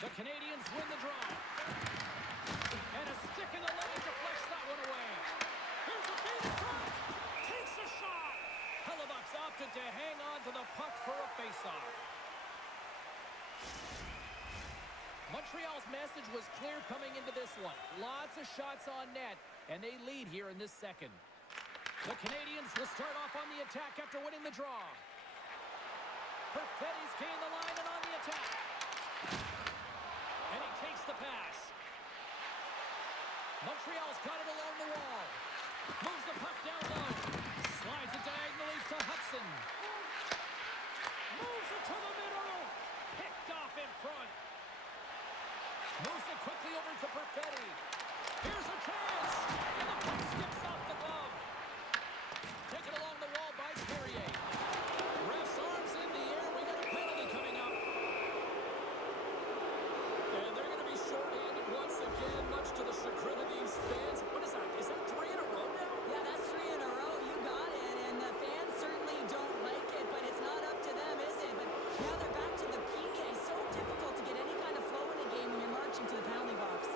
The Canadiens win the draw. And a stick in the leg deflects that one away. Here's a feed in front. Takes a shot. Hellebuck's opted to hang on to the puck for a faceoff. Montreal's message was clear coming into this one. Lots of shots on net, and they lead here in this second. The Canadiens will start off on the attack after winning the draw. Perfetti's gained the line and on the attack. And he takes the pass. Montreal's got it along the wall. Moves the puck down low. Slides it diagonally to Hudson. Moves it to the middle. Picked off in front. Moves it quickly over to Perfetti. Here's a chance. And the puck skips off the glove. Taken along the wall by Carrier. Ref's arms in the air. We got a penalty coming up. And they're going to be short-handed once again, much to the chagrin of these fans. What is that? Is that 3 in a row now? Yeah, that's 3 in a row. You got it. And the fans certainly don't like it, but it's not up to them, is it? But now they're back to the PK. So difficult to get any kind of flow in a game when you're marching to the penalty box.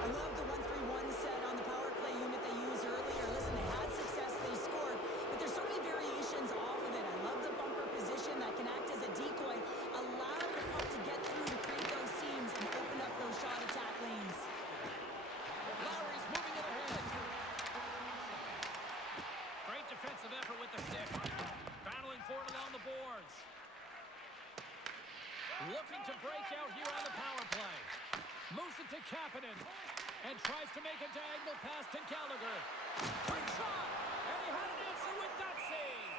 I love the 1-3-1 set on the power play unit they used earlier. Listen, they had success, they scored, but there's so many variations off of it. I love the bumper position that can act as a decoy, allow the puck to get through to create those seams and open up those shot attack lanes. Lowry's moving it ahead. Great defensive effort with the stick. Battling for it along the boards. Looking to break out here on the power play. Moves it to Kapanen. And tries to make a diagonal pass to Gallagher. Quick shot! And he had an answer with that save.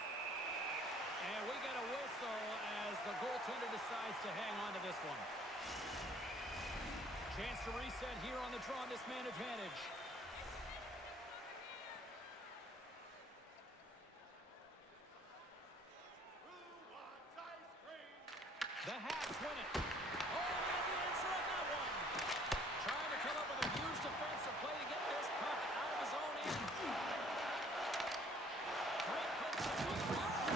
And we get a whistle as the goaltender decides to hang on to this one. Chance to reset here on the draw on this man advantage. The Habs win it. Oh, and the answer on that one. Trying to come up with a huge defensive play to get this puck out of his own end. Great pinch and quick reach.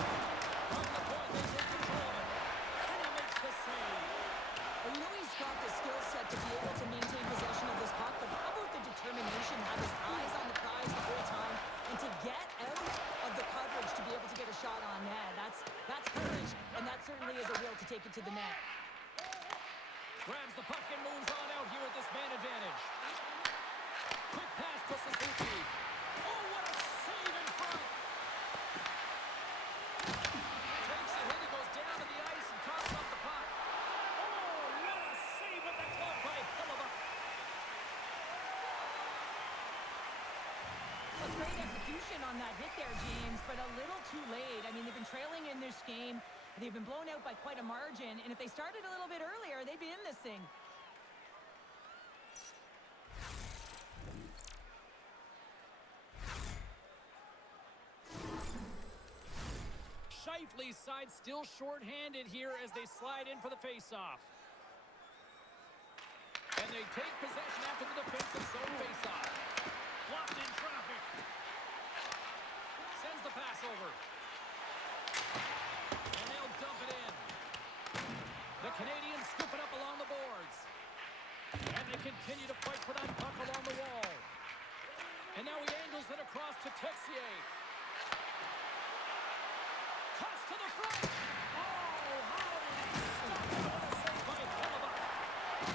From the point, they take control of it. And he makes the save. Well, you know he's got the skill set to be able to maintain possession of this puck, but how about the determination, have his eyes on the prize the whole time, and to get out of the coverage to be able to get a shot on net. That's courage, and that certainly is a will to take it to the net. Grabs the puck and moves on out here at this man advantage. Quick pass to Suzuki. Oh, what a save in front. Takes a hit, he goes down to the ice and tosses off the puck. Oh, what a save with the glove by Hellebuck. A great execution on that hit there, James, but a little too late. I mean, they've been trailing in this game. They've been blown out by quite a margin, and if they started a little bit earlier, they'd be in this thing. Scheifele's side still short-handed here as they slide in for the face-off. And they take possession after the defensive zone face-off. Blocked in traffic. Sends the pass over. And they'll dump it in. The Canadiens scoop it up along the boards. And they continue to fight for that puck along the wall. And now he angles it across to Texier. Cuts to the front. Oh, how did he stop it? What a save by Hellebuck.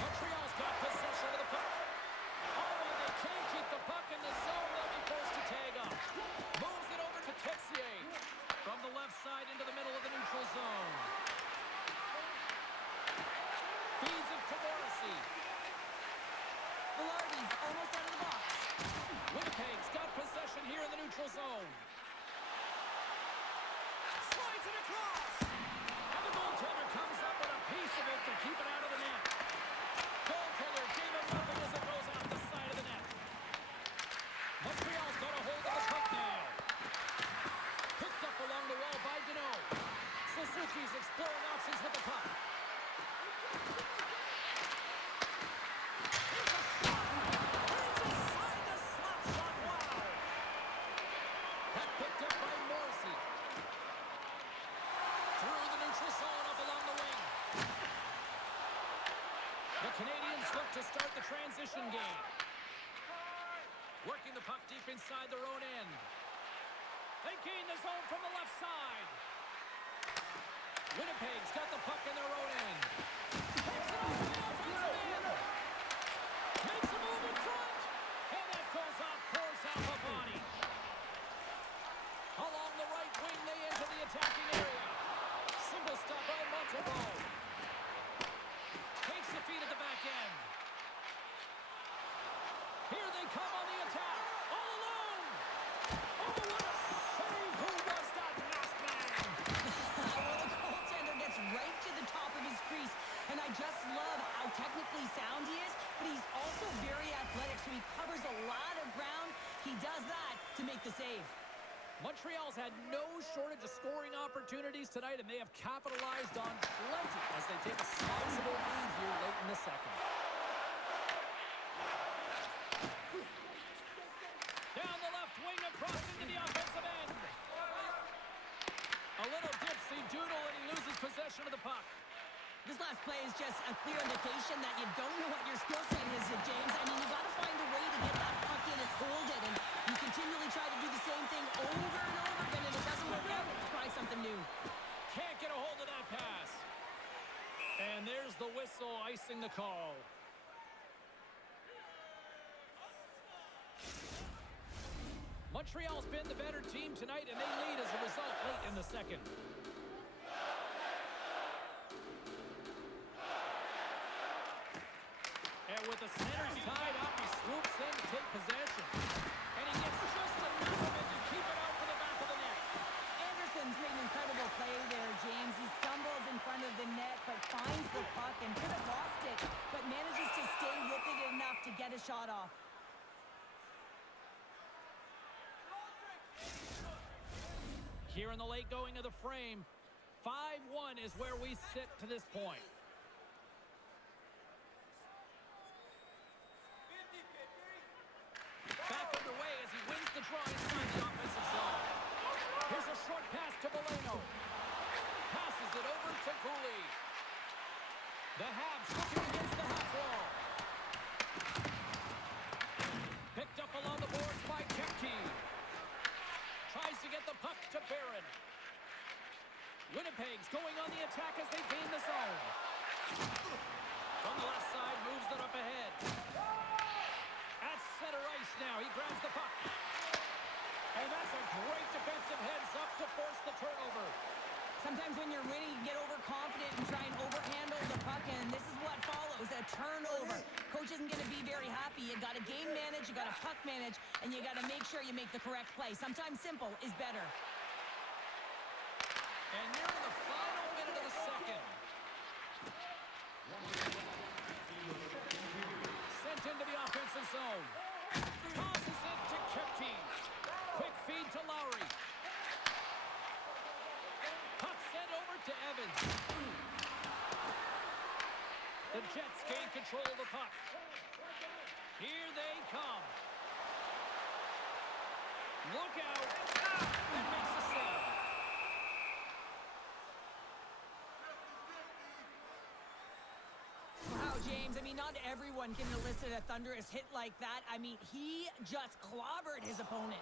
Montreal's got possession of the puck. Oh, and they can't keep the puck in the zone. They'll be forced to tag up. Moves it over to Texier. From the left side into the middle of the neutral zone. Feeds it to Morrissey. Velarde's almost out of the box. Winnipeg's got possession here in the neutral zone. Slides it across. And the goaltender comes up with a piece of it to keep it out of the net. Goaltender gave him nothing as it goes out the side of the net. Montreal's got a hold of the puck now. Picked up along the wall by Deneau. Suzuki's exploring options with the puck. Here's a shot. And it's inside the slot shot. Wow. That Trisson up along the wing. The Canadiens look to start the transition game. Working the puck deep inside their own end. They gain the zone from the left side. Winnipeg's got the puck in their own end. Takes it off the offensive end. Makes a move in front. And that goes off Korzalpapani. Along the right wing, they enter the attacking area. Single stop by Montreal. Takes the feed at the back end. Here they come on the attack. All alone. Oh, what a save. Who was that masked man? Well, the goaltender gets right to the top of his crease, and I just love how technically sound he is, but he's also very athletic, so he covers a lot of ground. He does that to make the save. Montreal's had no shortage of scoring opportunities tonight, and they have capitalized on plenty as they take a sizable lead here late in the second. Down the left wing, across into the offensive end. A little dipsy doodle, and he loses possession of the puck. This last play is just a clear indication that you don't know what your skill set is, James. I mean, you got to find a way to get that puck in and hold it, and you continually try to do the same thing over and over again, and it doesn't work out. Try something new. Can't get a hold of that pass. And there's the whistle icing the call. Montreal's been the better team tonight, and they lead as a result late in the second. And with the centers tied up, he swoops in to take possession. And he gets just enough of it to keep it out for the back of the net. Anderson's made an incredible play there, James. He stumbles in front of the net, but finds the puck and could have lost it, but manages to stay with it enough to get a shot off. Here in the late going of the frame, 5-1 is where we sit to this point. Back underway as he wins the draw inside the offensive zone. Here's a short pass to Boleno. Passes it over to Cooley. The Habs looking against the half wall. Picked up along the boards by Kempke. Tries to get the puck to Barron. Winnipeg's going on the attack as they gain the zone. From the left side, moves it up ahead. At center ice now, he grabs the puck. And that's a great defensive heads-up to force the turnover. Sometimes when you're winning, you get overconfident and try and overhandle the puck, and this is what follows, a turnover. Coach isn't going to be very happy. You got to game manage, you got to puck manage, and you got to make sure you make the correct play. Sometimes simple is better. And nearing the final minute of the second. Sent into the offensive zone. Tosses it to Kempke. Quick feed to Lowry. Puck sent over to Evans. The Jets gain control of the puck. Here they come. Look out. And makes the save. Wow, James, I mean, not everyone can elicit a thunderous hit like that. I mean, he just clobbered his opponent.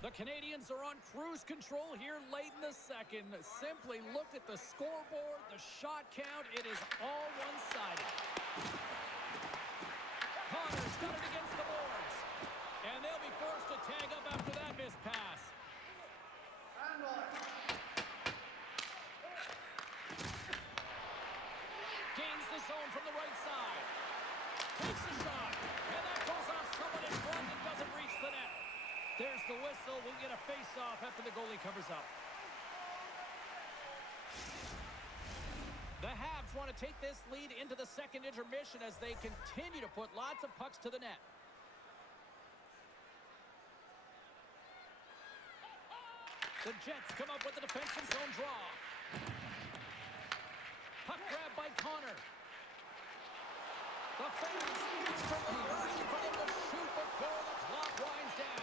The Canadiens are on cruise control here late in the second. Simply looked at the scoreboard, the shot count. It is all one-sided. Connor's got it against the boards. And they'll be forced to tag up after that missed pass. Gains the zone from the right side. Takes a shot. And that goes off someone in front and doesn't reach the net. There's the whistle. We'll get a face-off after the goalie covers up. The Habs want to take this lead into the second intermission as they continue to put lots of pucks to the net. The Jets come up with the defensive zone draw. Puck grab by Connor. The fans desperately urging for them to shoot before the clock winds down.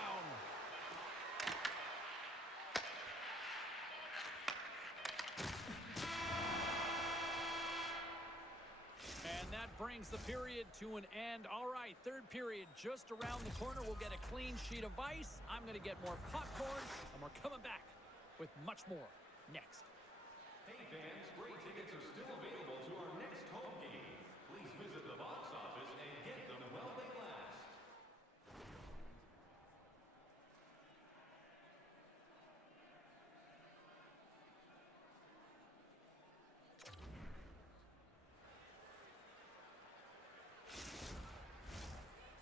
brings the period to an end. All right, third period just around the corner. We'll get a clean sheet of ice. I'm going to get more popcorn, and we're coming back with much more next. Hey fans, great tickets are still available to our next home game. Please visit the box office and get them while they last.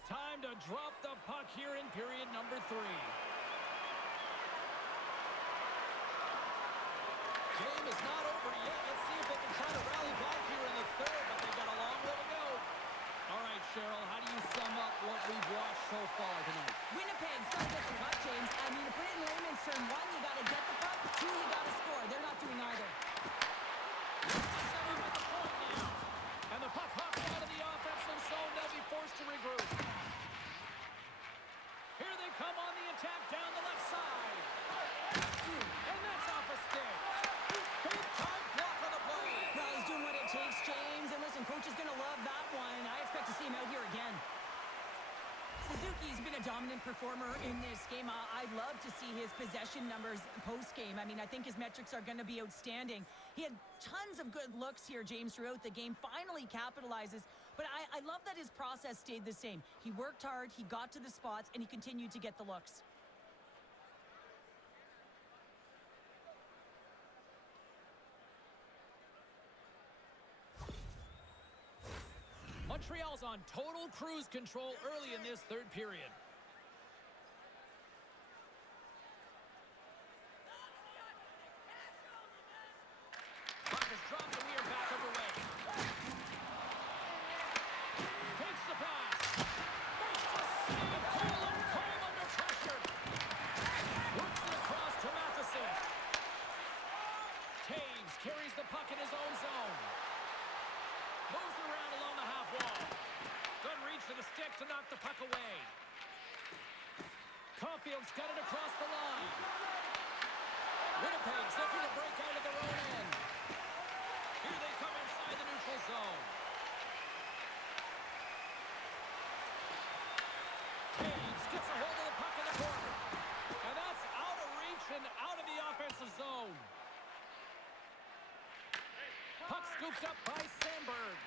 Time to drop the puck here in period number 3. Game is not over yet. Let's see if they can try to rally back here in the third, but they've got a long way to go. All right, Cheryl, how do you sum up what we've watched so far tonight? Winnipeg's got to get the puck, James. I mean, to put it in layman's term, 1, you got to get the puck. 2, you got to score. They're not doing either. Set up at the point now. And the puck hops out of the offensive zone. They'll be forced to regroup. Here they come on the attack down the left side. And that's off a stick. Big time block on the play. Well, he's doing what it takes, James. And listen, coach is going to love that one. I expect to see him out here again. Suzuki's been a dominant performer in this game. I'd love to see his possession numbers post-game. I mean, I think his metrics are going to be outstanding. He had tons of good looks here, James, throughout the game. Finally capitalizes. But I love that his process stayed the same. He worked hard, he got to the spots, and he continued to get the looks. Montreal's on total cruise control early in this third period. Puck is dropped and we are back underway. Takes the pass. Makes the save. Cool and calm under pressure. Works it across to Matheson. Taves carries the puck in his own zone. Moves it around along the half wall. Good reach for the stick to knock the puck away. Caulfield's got it across the line. Winnipeg's looking to break out of their own end. Here they come inside the neutral zone. Taves gets a hold of the puck in the corner. And that's out of reach and out of the offensive zone. Puck scooped up by Sandberg.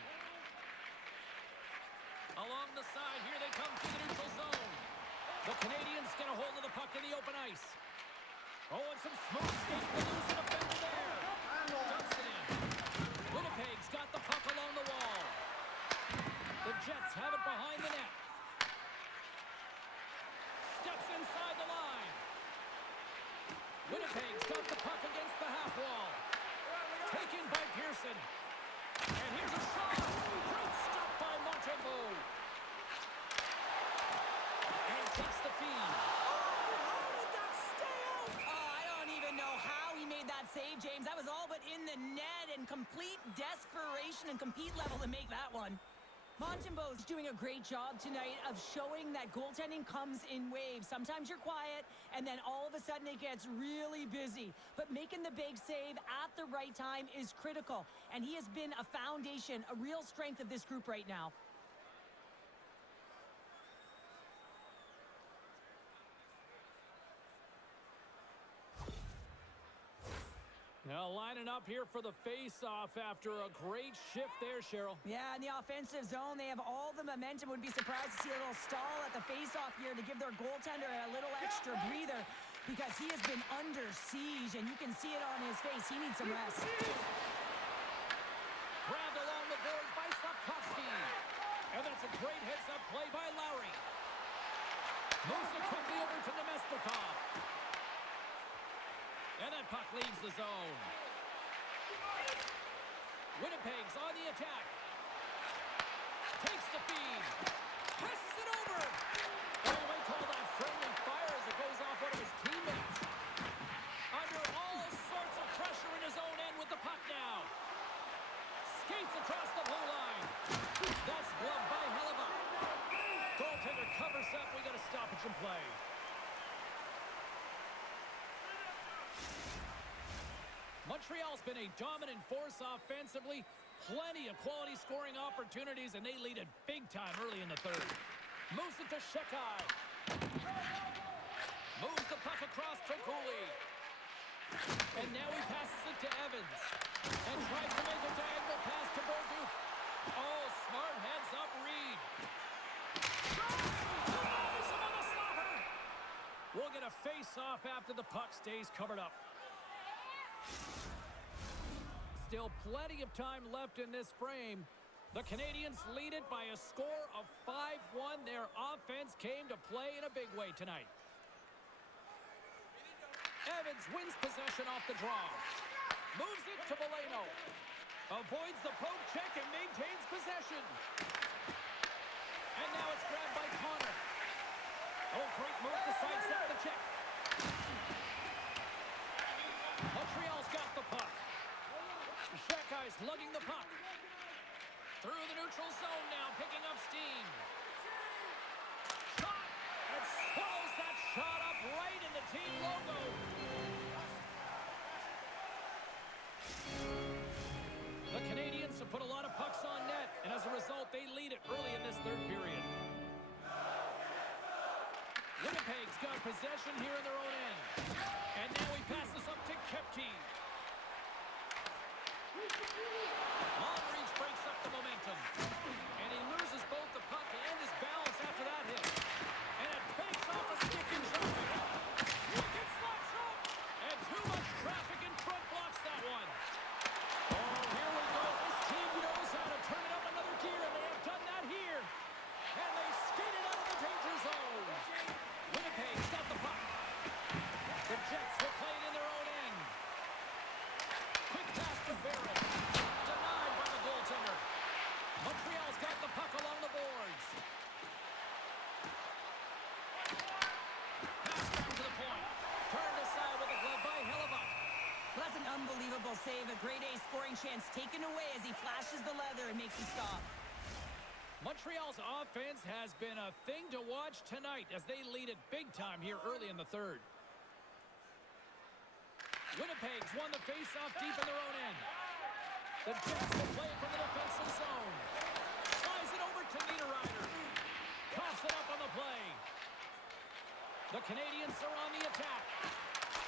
Along the side, here they come through the neutral zone. The Canadiens get a hold of the puck in the open ice. Oh, and some smooth skate to lose an defender there. Dumps it in. Winnipeg's got the puck along the wall. The Jets have it behind the net. Steps inside the line. Winnipeg's got the puck against the half wall. Taken by Pearson. And here's a shot. Great stop by Montembeault. And takes the feed. Oh, how did that stay out? Oh, I don't even know how he made that save, James. That was all but in the net and complete desperation and compete level to make that one. Montembeault's doing a great job tonight of showing that goaltending comes in waves. Sometimes you're quiet, and then all of a sudden it gets really busy. But making the big save at the right time is critical. And he has been a foundation, a real strength of this group right now. Now lining up here for the face-off after a great shift there, Cheryl. Yeah, in the offensive zone, they have all the momentum. Would be surprised to see a little stall at the face-off here to give their goaltender a little extra breather because he has been under siege, and you can see it on his face. He needs some rest. Grabbed along the boards by Slavkovsky. And that's a great heads-up play by Lowry. Moves it quickly over to Nemestikov. And that puck leaves the zone. Winnipeg's on the attack. Takes the feed. Passes it over. And you might call that friendly fire as it goes off one of his teammates. Under all sorts of pressure in his own end with the puck now. Skates across the blue line. That's gloved by Hellebuck. Goaltender covers up. We got a stoppage in play. Montreal's been a dominant force offensively, Plenty of quality scoring opportunities, and they lead it big time early in the third. Moves it to Shekai. Moves the puck across to Cooley. And now he passes it to Evans. And tries to make a diagonal pass to Bolduc. Oh, smart heads-up read. Denies him on the slapper. We'll get a face-off after the puck stays covered up. Still plenty of time left in this frame. The Canadiens lead it by a score of 5-1. Their offense came to play in a big way tonight. Evans wins possession off the draw. Moves it to Valeno. Avoids the poke check and maintains possession. And now it's grabbed by Connor. Oh, great move to sidestep the check. Montreal's got the puck. Shekai's lugging the puck. Through the neutral zone now, picking up steam. Shot! And swallows that shot up right in the team logo. The Canadiens have put a lot of pucks on net, and as a result, they lead it early in this third period. Winnipeg's got possession here in their own end. And now he passes up to Kepke. Long reach breaks up the momentum. And he loses both the puck and his balance after that hit. And it banks off a stick in traffic. Wicked slap shot. And too much traffic in front blocks that one. Oh, here we go. This team knows how to turn it up another gear, and they have done that here. And they skated out of the danger zone. Winnipeg's got the puck. The Jets will play it in their own end. Quick pass to Barrett. Denied by the goaltender. Montreal's got the puck along the boards. Pass down to the point. Turned aside with a glove by Hellebuyck. Well, that's an unbelievable save. A grade A scoring chance taken away as he flashes the leather and makes the stop. Montreal's offense has been a thing to watch tonight as they lead it big time here early in the third. Winnipeg's won the face-off deep in their own end. The Jets will play it from the defensive zone. Slides it over to Niederreiter. Coughs it up on the play. The Canadiens are on the attack.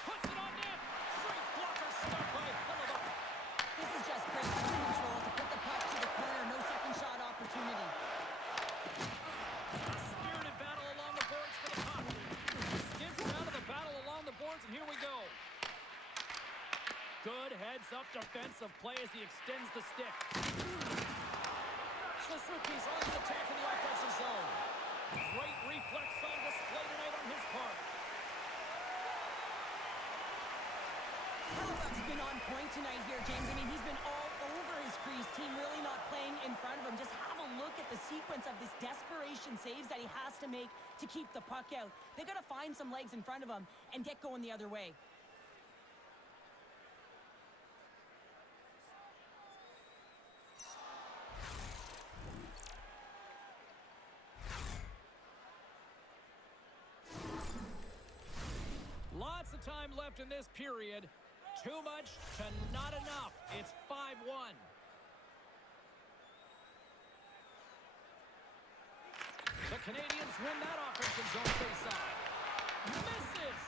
Puts it on net. Great blocker stop by Hellebuyck. This is just great control to put the puck to the corner. No second shot opportunity. A spirited battle along the boards for the puck. Skips out of the battle along the boards, and here we go. Good heads-up defensive play as he extends the stick. Suzuki's on the attack in the offensive zone. Great reflex on display tonight on his part. Hellebuyck's been on point tonight here, James. I mean, he's been all over his crease. Team really not playing in front of him. Just have a look at the sequence of this desperation saves that he has to make to keep the puck out. They got to find some legs in front of him and get going the other way. Lots of time left in this period. Too much to not enough. It's 5-1. The Canadiens win that offensive zone faceoff. Misses!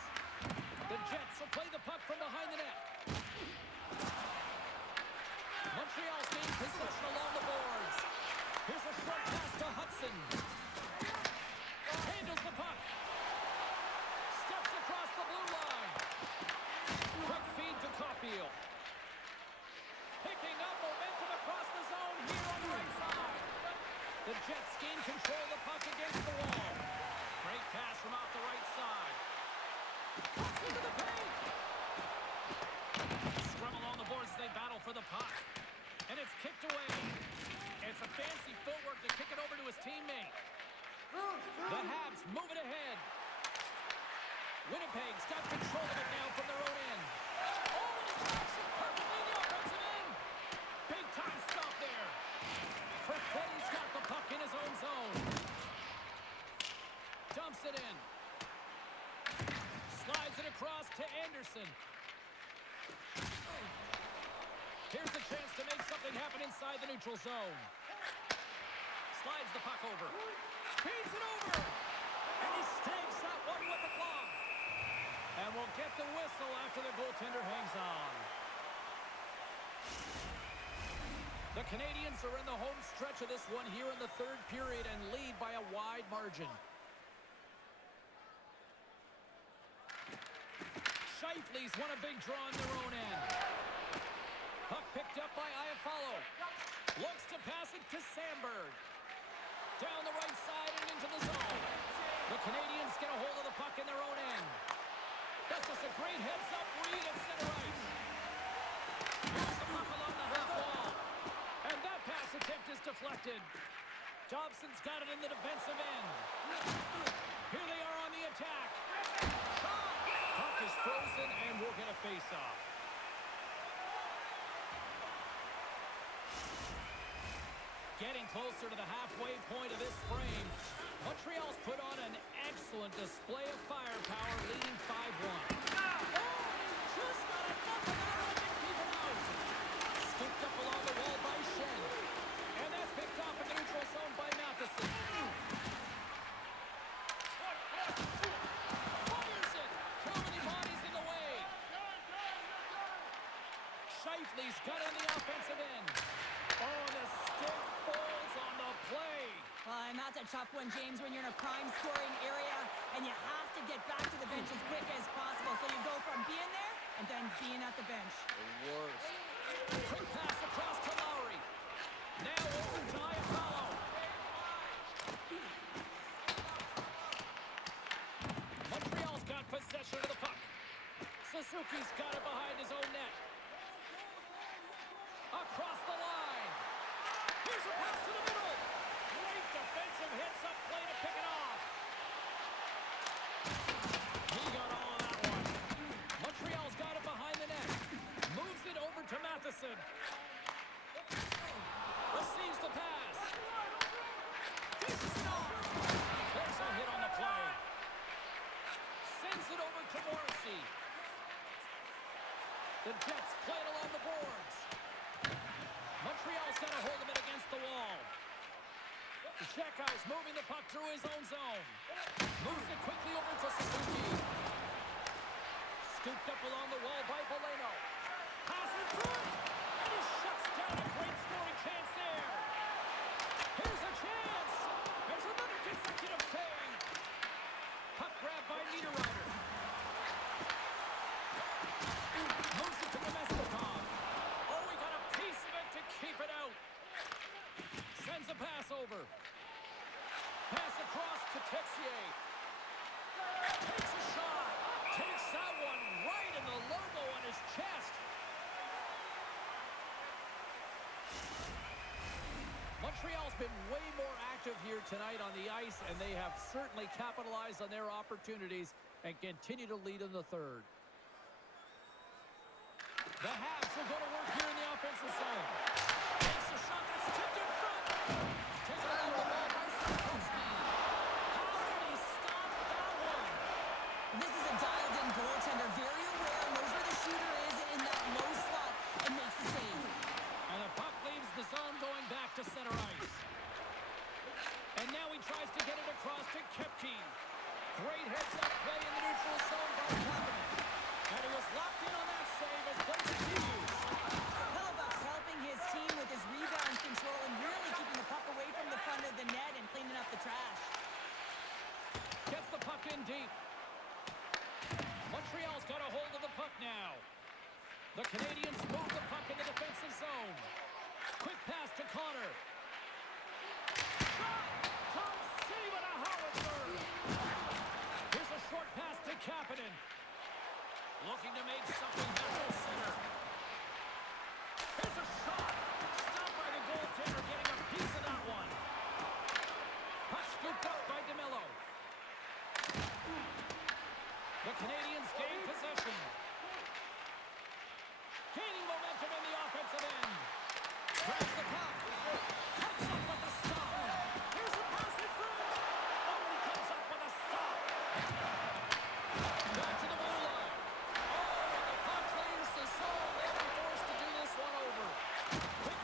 The Jets will play the puck from behind the net. Montreal's gained possession along the boards. Here's a short pass to Hudson. Handles the puck. Steps across the blue line. Quick feed to Caulfield. Picking up momentum across the zone here on the right side. The Jets gain control of the puck against the wall. Great pass from off the right side. Cuts into the paint. Scrum along the boards as they battle for the puck. And it's kicked away. It's a fancy footwork to kick it over to his teammate. The Habs move it ahead. Winnipeg's got control of it now from their own end. Oh, and he tracks it perfectly in the offensive end. Big time stop there. Perfetti's got the puck in his own zone. Dumps it in. Slides it across to Anderson. Here's a chance to make something Something happened inside the neutral zone. Slides the puck over. Feeds it over. And he stabs that one with the glove. And we'll get the whistle after the goaltender hangs on. The Canadiens are in the home stretch of this one here in the third period and lead by a wide margin. Scheifele's won a big draw on their own end. Puck picked up by Iafallo. Looks to pass it to Sandberg. Down the right side and into the zone. The Canadiens get a hold of the puck in their own end. That's just a great heads-up read at center ice. Here's the puck along the half wall. And that pass attempt is deflected. Dobson's got it in the defensive end. Here they are on the attack. Shot! Puck is frozen and we'll get a face-off. Getting closer to the halfway point of this frame, Montreal's put on an excellent display of firepower, leading 5-1. Oh, just got enough of that one to keep it out. Scooped up along the wall by Shen. And that's picked off in the neutral zone by Matheson. Fires it. Too many bodies in the way. Scheifele's got in the offensive end. Oh, the stick falls on the play. And that's a tough one, James, when you're in a prime scoring area and you have to get back to the bench as quick as possible. So you go from being there and then being at the bench. The worst. Quick pass across to Lowry. Now over to Iafallo. Montreal's got possession of the puck. Suzuki's got it behind his own net. Across the line. Here's a pass to the middle. Great defensive hits up play to pick it off. He got all of that one. Montreal's got it behind the net. Moves it over to Matheson. Receives the pass. Dishes it off. There's a hit on the play. Sends it over to Morrissey. The Jets play it along the boards. Montreal's got a hold of it against the wall. Shekai's moving the puck through his own zone. Moves it quickly over to Suzuki. Scooped up along the wall by Valeno. Pass it through. And he shuts down a great scoring chance there. Here's a chance. There's another consecutive save. Puck grabbed by Niederreiter. Moves it to Nemestikov. Oh, he got a piece of it to keep it out. Sends a pass over. Pass across to Texier. Takes a shot. Takes that one right in the logo on his chest. Montreal's been way more active here tonight on the ice, and they have certainly capitalized on their opportunities and continue to lead in the third. The Habs will go to work here in the offensive zone. Takes a shot that's tipped in front. Taken around the ball by Sikorsky. How did he stop that one? This is a dialed-in goaltender, very aware, knows where the shooter is in that low slot, and makes the save. And the puck leaves the zone going back to center ice. And now he tries to get it across to Kepke. Great heads-up play in the neutral zone by Kapanen. And he was locked in on that save as play continues. Hellebuck's helping his team with his rebound control and really keeping the puck away from the front of the net and cleaning up the trash. Gets the puck in deep. Montreal's got a hold of the puck now. The Canadiens move the puck in the defensive zone. Quick pass to Connor. Shot! Tom save and a howitzer! Here's a short pass to Kapanen. Looking to make something happen at center. Here's a shot! Stopped by the goaltender, getting a piece of that one. Puck scooped up by DeMello. The Canadiens gain possession. Gaining momentum in the offensive end. Grabs the puck. Comes up with a stop. Here's a pass in front. Oh, he comes up with a stop. Back to the blue line. Oh, and the puck clears the zone. They'll be forced to do this one over. Quick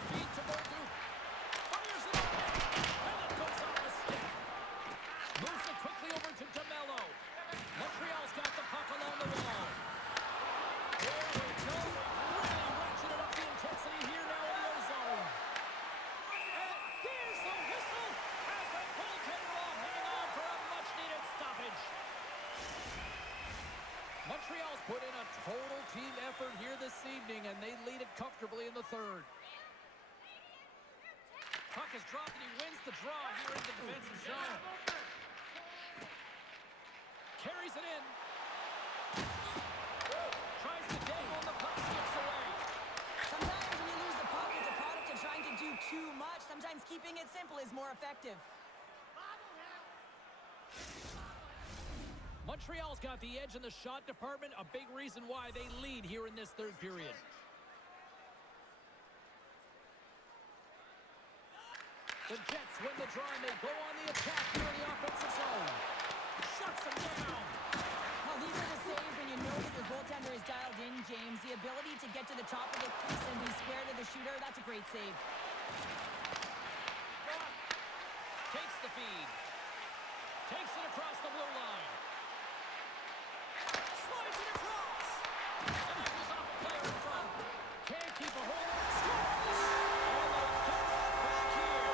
put in a total team effort here this evening, and they lead it comfortably in the third. Puck is dropped, and he wins the draw here in the defensive zone. Carries it in. Tries to dangle, and the puck skips away. Sometimes when you lose the puck, it's a product of trying to do too much. Sometimes keeping it simple is more effective. Montreal's got the edge in the shot department, a big reason why they lead here in this third period. The Jets win the draw, and they go on the attack here in the offensive zone. Shuts them down. Well, these are the saves when you know that your goaltender is dialed in, James. The ability to get to the top of the crease and be square to the shooter, that's a great save. Takes the feed. Takes it across the blue line. Slides it across. And he's off a player in front. Can't keep a hold of it. Scores! And they get it back here.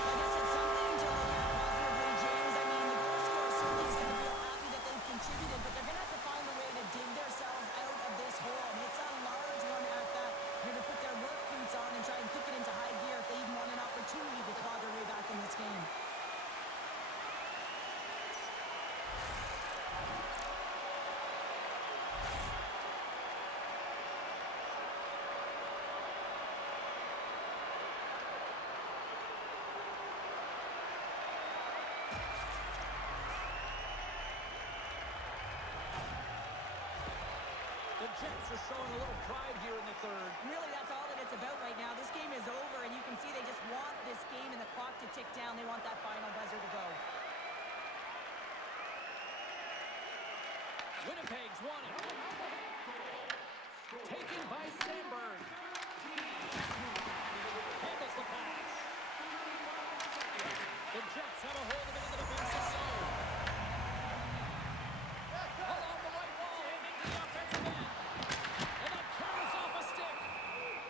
I guess it's something to look at positively, James. I mean, the goal scorer certainly is going to feel happy that they've contributed, but they're going to have to find a way to dig themselves out of this hole. And it's a large one at that. They're going to put their work boots on and try and kick it into high gear if they even want an opportunity to claw their way back in this game. The Jets are showing a little pride here in the third. Really, that's all that it's about right now. This game is over, and you can see they just want this game and the clock to tick down. They want that final buzzer to go. Winnipeg's won it. Taken by Sandberg. Handles the pass. The Jets have a hold of it in the defensive zone. Along the right wall and into the offensive end. And that carries off a stick.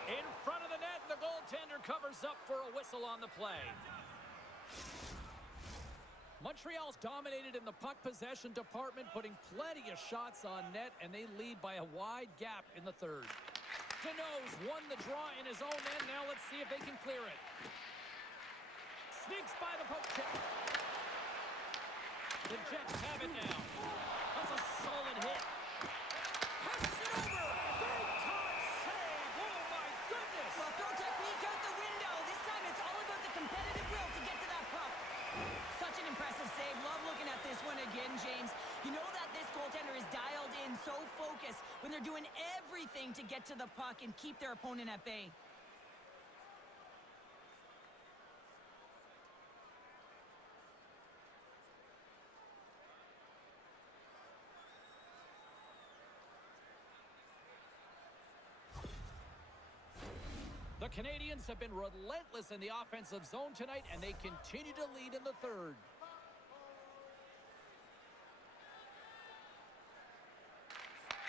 In front of the net, the goaltender covers up for a whistle on the play. Montreal's dominated in the puck possession department, putting plenty of shots on net, and they lead by a wide gap in the third. Deneau's won the draw in his own end. Now let's see if they can clear it. Sneaks by the poke check. The Jets have it now. That's a solid hit. Passes it over. Big time save. Oh, my goodness. Well, throw technique out the window. This time it's all about the competitive will to get to that puck. Such an impressive save. Love looking at this one again, James. You know that this goaltender is dialed in, so focused when they're doing everything to get to the puck and keep their opponent at bay. The Canadiens have been relentless in the offensive zone tonight, and they continue to lead in the third.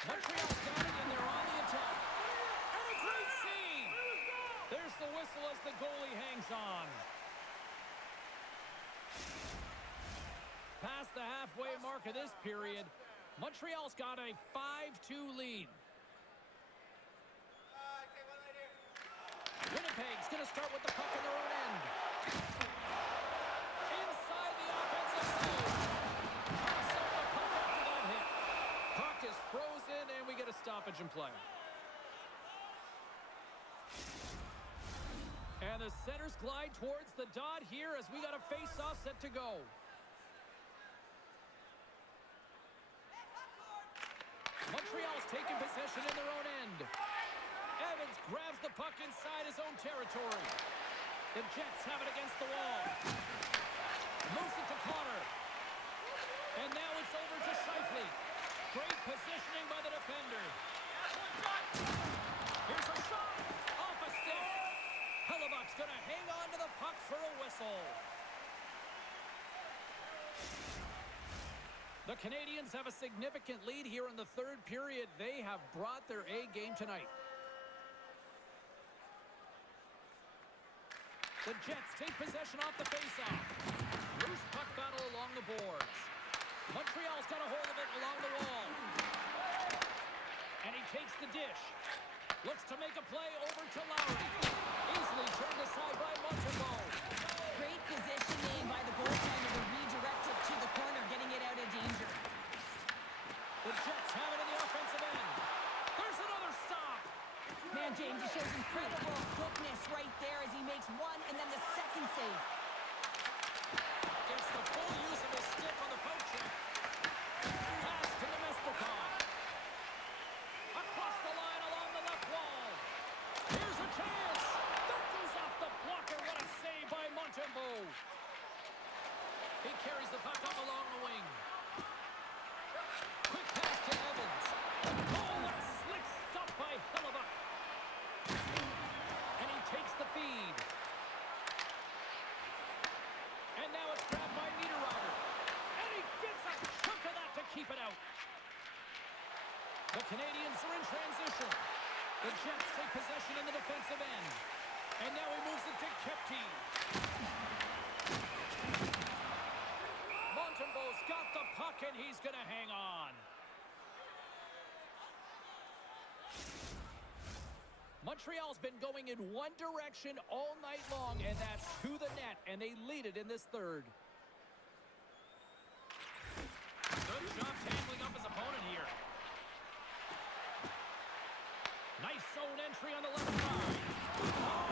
Montreal's got it, and they're on the attack. And a great save! There's the whistle as the goalie hangs on. Past the halfway mark of this period, Montreal's got a 5-2 lead. Winnipeg's going to start with the puck in their own end. Inside the offensive zone. Toss up the puck after that hit. Puck is frozen, and we get a stoppage in play. And the centers glide towards the dot here as we got a face-off set to go. Montreal's taking possession in their own end. Evans grabs the puck inside his own territory. The Jets have it against the wall. Moves it to Connor. And now it's over to Scheifele. Great positioning by the defender. Here's a shot. Off a stick. Hellebuck's going to hang on to the puck for a whistle. The Canadiens have a significant lead here in the third period. They have brought their A game tonight. The Jets take possession off the faceoff. Loose puck battle along the boards. Montreal's got a hold of it along the wall. And he takes the dish. Looks to make a play over to Lowry. Easily turned aside by Montreal. Great positioning by the goaltender to redirect it to the corner, getting it out of danger. The Jets have it in the offensive end. There's another stop. Man, James, he shows incredible quickness right there as he makes one and then the second save. Gets the full use of his stick on the poke check. Pass to Nemestikov. Across the line along the left wall. Here's a chance. That goes off the blocker. What a save by Montembeault. He carries the puck up along the wing. Quick pass to Evans. Oh, what a slick stop by Hellebuyck. And he takes the feed. And now it's grabbed by Niederreiter. And he gets a chunk of that to keep it out. The Canadiens are in transition. The Jets take possession in the defensive end. And now he moves it to Kepke. Montembeault's got the puck and he's going to hang on. Montreal's been going in one direction all night long, and that's to the net, and they lead it in this third. Good job tangling up his opponent here. Nice zone entry on the left side. Oh,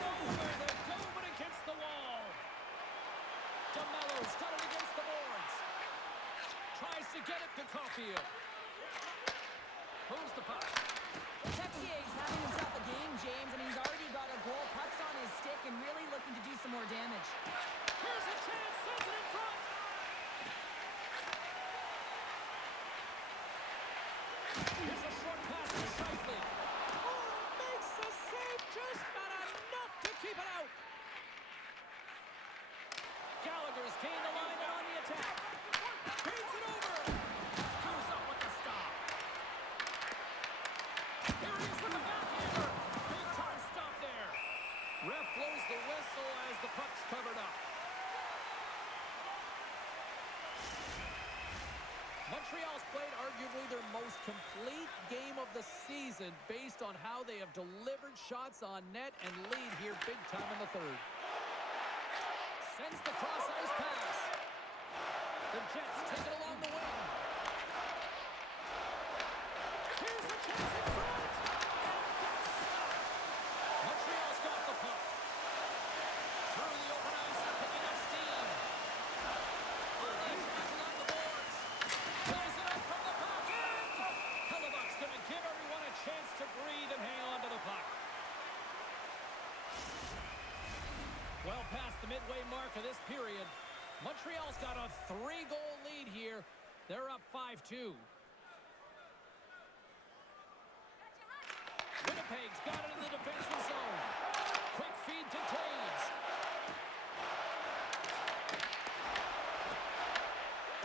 nowhere they go, but against the wall. DeMello's got it against the boards. Tries to get it to Caulfield. Moves the puck. Tepier's having himself a game, James. I mean, he's already got a goal, pucks on his stick, and really looking to do some more damage. Here's a chance, sends it in front. Here's a short pass to Scheifele. Oh, makes the save, just not enough to keep it out. Gallagher's gained the line and on the attack. Feeds it over. Goes up with the stop. Here he is with the backhander. Big time stop there. Ref blows the whistle as the puck's covered up. Montreal's played arguably their most complete game of the season based on how they have delivered shots on net and lead here big time in the third. Sends the cross-ice pass. The Jets take it along the wing. Here's a chance in front. And that's stopped. Montreal's got the puck. Through the open ice, they're picking up steam. On the attack along the boards. Plays it up from the back end. Hellebuyck's going to give everyone a chance to breathe and hang on to the puck. Well past the midway mark of this period, Montreal's got a 3-goal lead here. They're up 5-2. Winnipeg's got it in the defensive zone. Quick feed to Taves.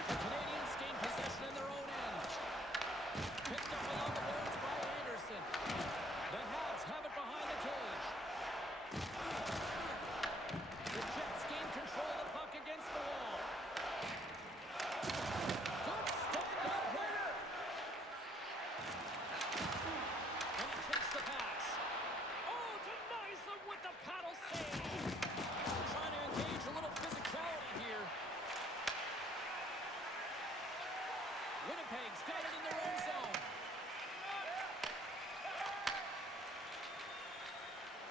The Canadiens gain possession in their own end. Picked up along the boards by Anderson. The Habs have it behind the cage. The Jets gain control of the puck against the wall. Good stand-up here. And he takes the pass. Oh, denies them with the paddle save. Trying to engage a little physicality here. Winnipeg's got it in their own zone.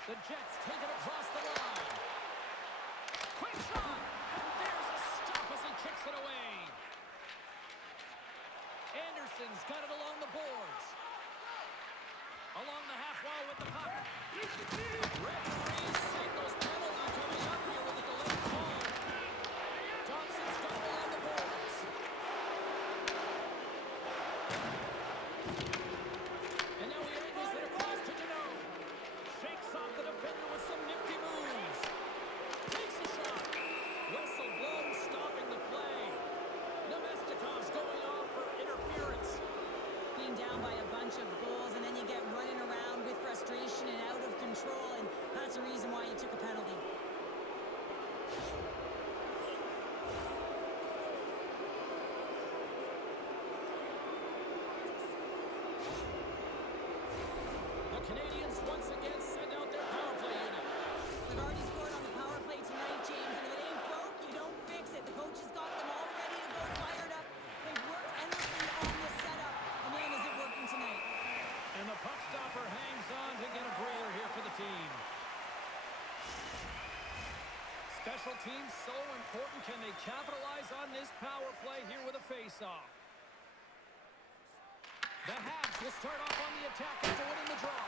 The Jets take it across the line. Quick shot! And there's a stop as he kicks it away. Anderson's got it along the boards. Along the half wall with the puck. Referee signals penalty coming up here with a delayed call. Thompson's got it along the boards. And now he angles it across to Deneau. Shakes off the defender with some nifty moves. Takes a shot. Whistle blown, stopping the play. Nemestikov's going off for interference. Being down by a bunch of goals, and then you get running around with frustration and out of control, and that's the reason why you took a penalty. team so important. Can they capitalize on this power play here with a face-off? The Habs will start off on the attack after winning the draw.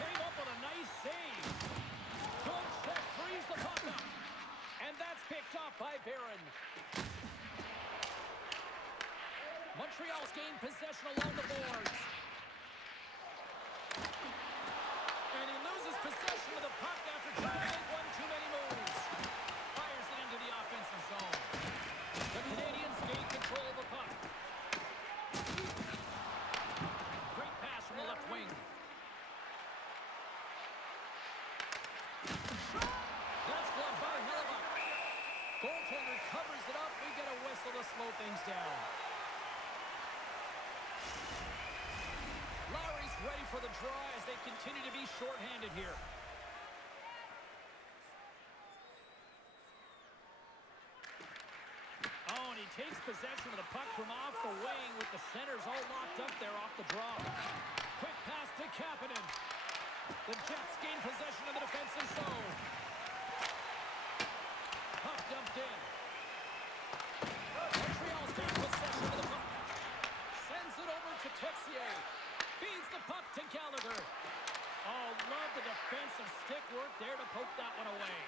Came up with a nice save. Good check, frees the puck up. And that's picked up by Barron. Montreal's gained possession along the boards. And he loses possession of the puck after trying to make one too many moves. Fires it into the offensive zone. The Canadiens gain control of the puck. Great pass from the left wing. That's gloved by Hellebuck. Goaltender covers it up. We get a whistle to slow things down. Lowry's ready for the draw as they continue to be shorthanded here. Oh, and he takes possession of the puck from off the wing with the centers all locked up there off the draw. Quick pass to Kapanen. The Jets gain possession of the defensive zone. Puck dumped in. Montreal's got possession of the puck. Sends it over to Texier. Feeds the puck to Gallagher. Oh, love the defensive stick work there to poke that one away.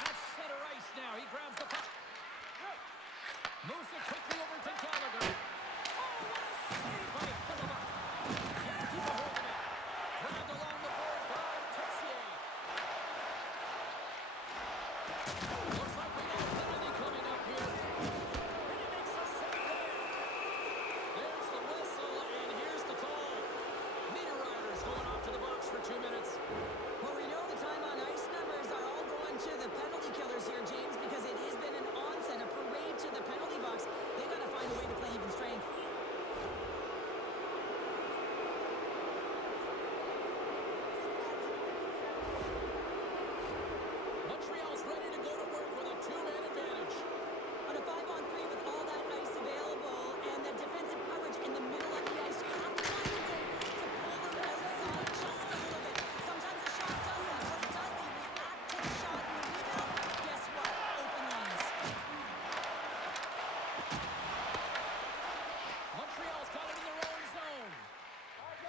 At center ice now. He grabs the puck. Moves it quickly over to Gallagher. Oh, what a save by Hellebuck. Can't keep a hold of it. Grabbed along the boards by Texier. Looks like we got a penalty coming up here. And he makes a save there. There's the whistle, and here's the call. Niederreiter's going off to the box for 2 minutes. Well, we know the time on ice numbers are all going to the penalty killers here, James, because it has been an onset, a parade to the penalty box. They got to find a way to play even strength. Montreal's ready to go to work with a 2-man advantage. On a 5-on-3 with all that ice available and the defensive coverage in the middle of the ice, you have to find a way to pull them outside just a little bit. Sometimes a shot does that. What it does, they react to the shot and the rebound. Guess what? Open lanes. Montreal's got it in their own zone.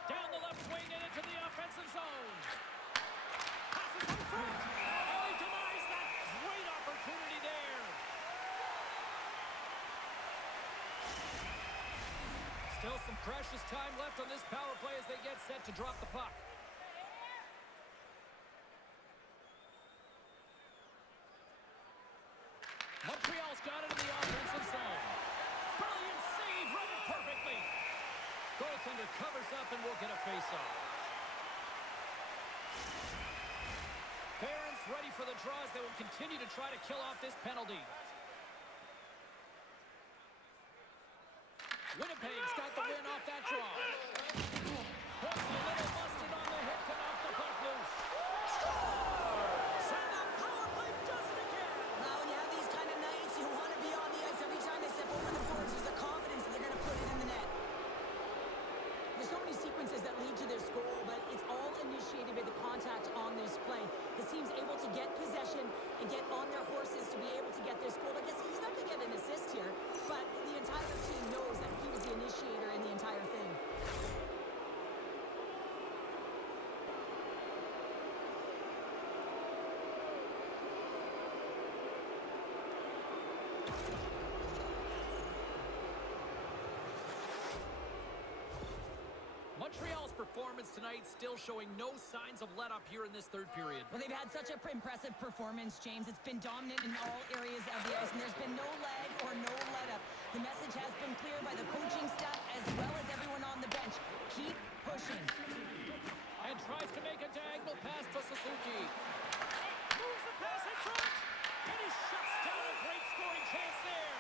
Down the left wing and into the offensive zone. Passes in front. Oh, he denies that great opportunity there. Still some precious time left on this power play as they get set to drop the puck. Montreal's got it in the offensive zone. Brilliant save, run it perfectly. Goaltender covers up and will get a face-off. Barron's ready for the draws. They will continue to try to kill off this penalty. Winnipeg's got the win off that draw. Puts a little busted on the hit to knock the puck loose. Scores! And the power play does it again. Now, when you have these kind of nights, you want to be on the ice every time they step over the boards. There's a confidence that they're going to put it in the net. There's so many sequences that lead to this goal, but it's all initiated by the contact on this play. His team's able to get possession and get on their horses to be able to get this goal. I guess he's not going to get an assist here, but the entire team knows that he was the initiator in the entire thing. Montreal's performance tonight still showing no signs of let-up here in this third period. Well, they've had such an impressive performance, James. It's been dominant in all areas of the ice, and there's been no lag or no let-up. The message has been clear by the coaching staff as well as everyone on the bench. Keep pushing. And tries to make a diagonal pass to Suzuki. Moves the pass in front. And he shuts down a great scoring chance there.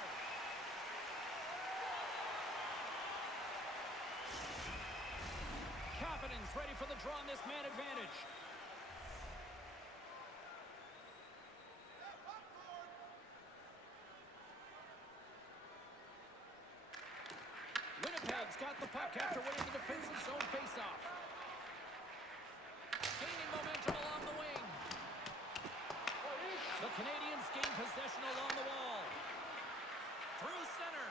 Kapanen's ready for the draw on this man advantage. Winnipeg's got the puck after winning the defensive zone faceoff. Gaining momentum along the wing. along the wall. Through center.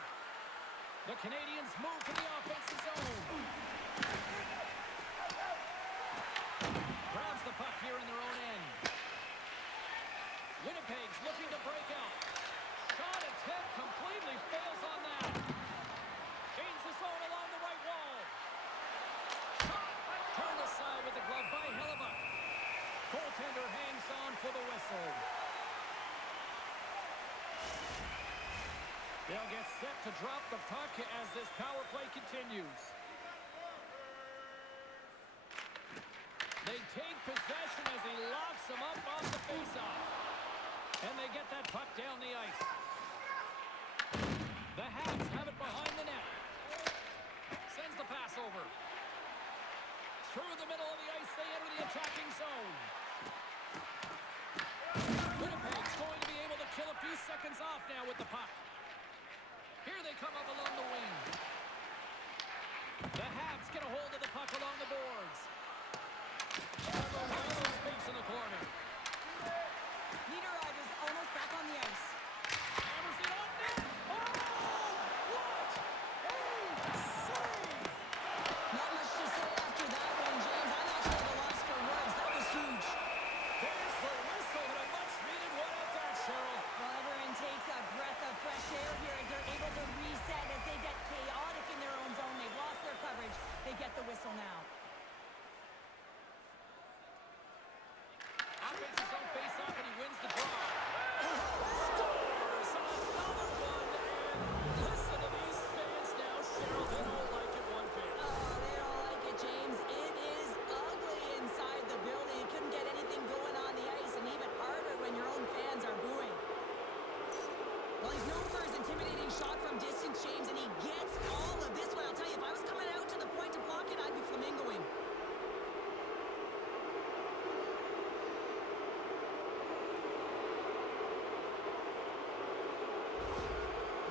The Canadiens move to the offensive zone. Grabs the puck here in their own end. Winnipeg's looking to break out. Shot attempt completely fails on that. Gains the zone along the right wall. Shot turned aside with the glove by Hellebuck. Goaltender hangs on for the whistle. They'll get set to drop the puck as this power play continues. They take possession as he locks them up on the faceoff. And they get that puck down the ice. The Habs have it behind the net. Sends the pass over. Through the middle of the ice, they enter the attacking zone. Winnipeg's going to be able to kill a few seconds off now with the puck. Here they come up along the wing. The Habs get a hold of the puck along the boards. Space in the corner. Niederreiter's almost back on the ice. Hammers it on net. Oh! What a save! Not much to say after that one, James. I'm actually at a loss for words. That was huge. There's the whistle and a much-needed one at that, Cheryl. Well, everyone takes a breath of fresh air here as they're able to reset as they get chaotic in their own zone. They've lost their coverage. They get the whistle now. Offensive zone face-off, and he wins the draw. Scores another one, and listen to these fans now, Cheryl. They don't like it one bit. Oh, they don't like it, James. It is ugly inside the building. You couldn't get anything going on the ice, and even harder when your own fans are booing. Well, he's known for his intimidating shot from distance, James, and he gets all of this one. I'll tell you, if I was coming out to the point to block it, I'd be flamingoing.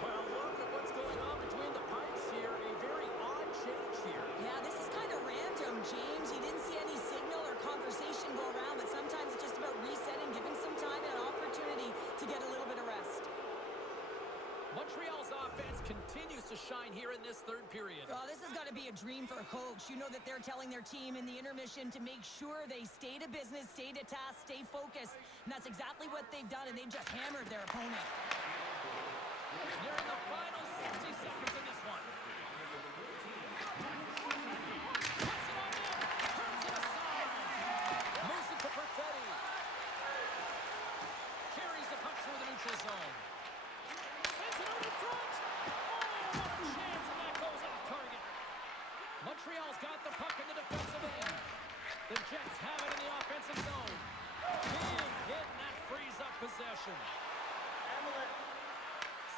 Well, look at what's going on between the pipes here. A very odd change here. Yeah, this is kind of random, James. You didn't see any signal or conversation go around, but sometimes it's just about resetting, giving some time and an opportunity to get a little bit of rest. Montreal's offense continues to shine here in this third period. Oh, this has got to be a dream for a coach. You know that they're telling their team in the intermission to make sure they stay to business, stay to task, stay focused. And that's exactly what they've done, and they've just hammered their opponent. Nearing the final 60 seconds in this one. Puts it on net. Turns it aside. Moves it to Perfetti. Carries the puck through the neutral zone. Sends it out in front. Oh, what a chance, and that goes off target. Montreal's got the puck in the defensive end. The Jets have it in the offensive zone. Big hit, and that frees up possession.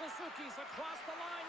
Suzuki's across the line.